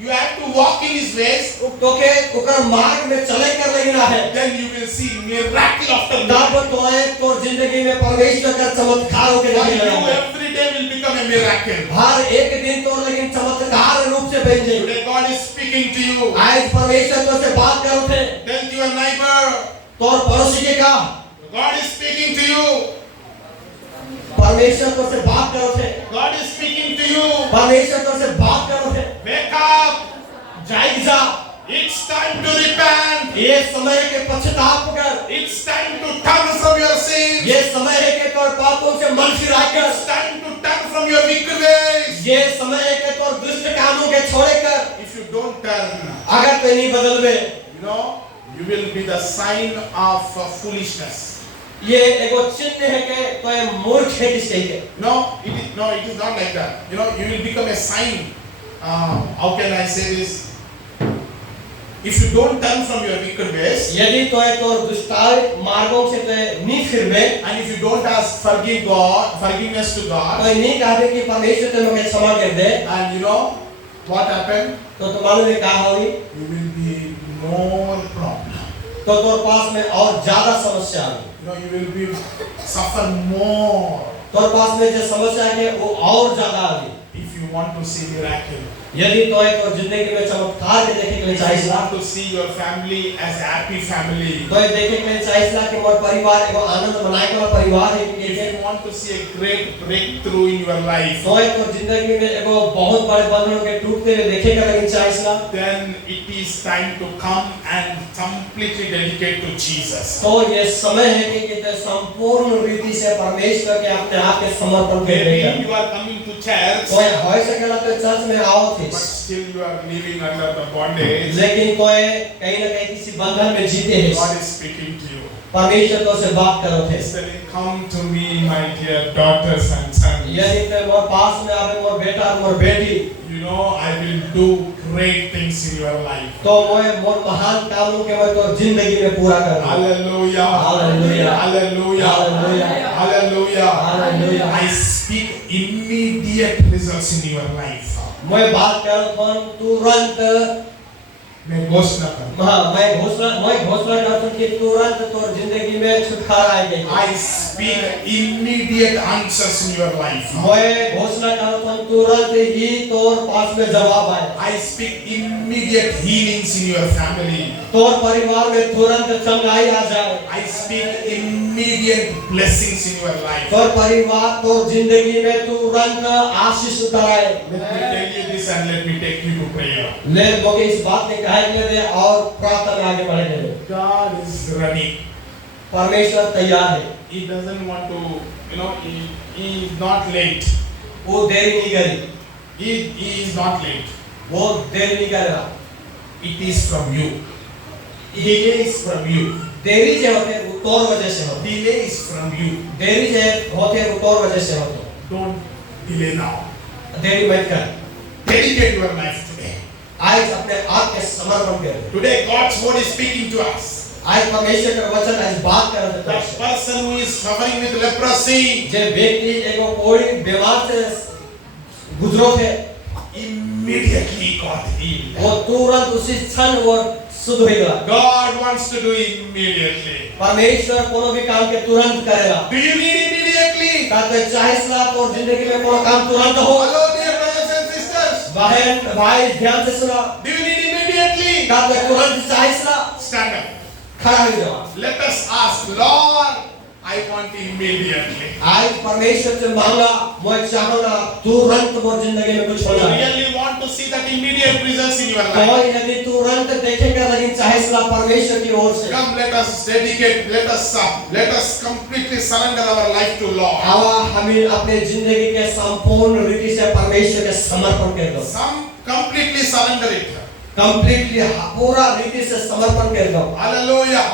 You have to walk in His ways. तो के उकर मार्ग में चले कर लेना है Then you will see miracle after तब miracle. तो है तो जिंदगी में परमेश्वर का चमत्कार होके For लगेगा you, every day will become a miracle. हर एक दिन तो लेकिन चमत्कार रूप से बन जाए Today God is speaking to you. आज परमेश्वर तो से बात करो थे Tell to your neighbor. तो और पड़ोसी के का God is speaking to you. परमेश्वर तो से बात करो थे God is speaking to you. परमेश्वर तो से बात करो थे Wake up. जाग जा It's time to repent. ये समय के पश्चाताप कर It's time to turn from your sins. ये समय है कि तोर पापों से मन फिराकर It's time to turn from your wicked ways. ये समय है कि तोर दुष्ट कामों के छोड़े कर If you don't turn, अगर तू नहीं बदलवे you know, you will be the sign of foolishness. ये एगो चिन्ह है कि तो ये मूर्ख है किसके के No, it is not like that. You know, you will become a sign. How can I say this? If you don't turn from your wicked ways, यदि तो है तोर दुष्टाई मार्गों से तो नहीं फिरवे and if you don't ask forgiveness to तो God, नहीं कहे कि परमेश्वर तेरे को क्षमा कर दे and you know what happened? तो तुम्हारे में क्या होगी You will be more problem. तो तोर पास में और ज्यादा समस्या आ गई You know, you will be suffer more तोर पास में जो समस्या है वो और ज्यादा आ गई if you want to see miracle. यदि तो है तो जिंदगी में चमत्कार के देखे के लिए If you चाहिए want to see your family as a happy family. तो ये देखे के लिए चाहिए कि मोर परिवार एगो आनंद मनाए वाला परिवार है कि If you want to see a great breakthrough in your life, तो है तो जिंदगी में एगो बहुत बड़े बंधनों के टूटते हुए देखे के लिए चाहिए then it is time to come and completely dedicate to Jesus. तो ये समय है कि कितने संपूर्ण रीति से परमेश्वर के अपने आप के समर्पण कर Maybe देगा you are coming to church, तो ये हो सकेला तो चर्च में आओ थे but still you are living under the bondage. लेकिन तो ये कहीं ना कहीं किसी बंधन में जीते हैं God is speaking to you. परमेश्वर तो से बात करो थे He's saying, come to me, my dear daughters and sons. यदि ते मोर पास में आवे मोर बेटा और मोर बेटी You know, I will do great things in your life. तो मैं मोर महान कामों के मैं तो जिंदगी में पूरा कर दूं Hallelujah. Hallelujah. Hallelujah. Hallelujah. Hallelujah. Hallelujah. I speak immediate results in your life. मैं बात कर तुरंत मैं घोषणा कर मैं घोषणा करता हूं कि तुरंत तोर जिंदगी में छुटकारा आएगी। I speak immediate answers in your life. मैं घोषणा करता हूं तुरंत ही तोर पास में जवाब आए। I speak immediate healings in your family. तोर परिवार में तुरंत चंगाई आ जाए। I speak immediate blessings in your life. तोर परिवार तोर जिंदगी में तुरंत आशीष उतर आए। Let me tell you this and let me take you to prayer. ले लोग इस बात ने कहा कि दे और प्रार्थना में आगे बढ़ेंगे। God is ready. परमेश्वर तैयार है। He doesn't want to, he is not late. वो देरी नहीं करी। He is not late. वो देरी नहीं करेगा। It is from you. Delay is from you. देरी जो होते वो तोर वजह से होते। Delay is from you. देरी जो होते वो तोर वजह से होते। Don't delay now. देरी मत कर। Dedicate your life today. आज अपने आप के समर्पण कर। Today God's word is speaking to us. आज परमेश्वर का वचन आज बात कर रहा That है। person who is suffering with leprosy, जो व्यक्ति एगो कोई बीमार से गुजरो थे, immediately got healed. वो तुरंत उसी क्षण वो शुद्ध हो गया। God wants to do immediately. परमेश्वर कोनो भी काम के तुरंत करेगा। Do you need immediately? ताकि चाहे सलाह और जिंदगी में कोनो काम तुरंत हो। Hello dear brothers and sisters. बहन भाई ध्यान से सुना। Do you need immediately? ताकि तुरंत चाहे सलाह Stand up. खड़ा हो जाओ। Let us ask, Lord, I want immediately. आज परमेश्वर से मांगा, मैं चाहूँगा तुरंत वो जिंदगी में कुछ हो You जाए। really want to see that immediate results in your life. कोई यदि तुरंत देखेगा लेकिन चाहे सलाह परमेश्वर की ओर से। Come, let us dedicate, let us completely surrender our life to Lord. आवा हमें अपने जिंदगी के संपूर्ण रीति से परमेश्वर के समर्पण कर दो। Some completely surrender it. Completely पूरा रीति से समर्पण कर दो। Hallelujah.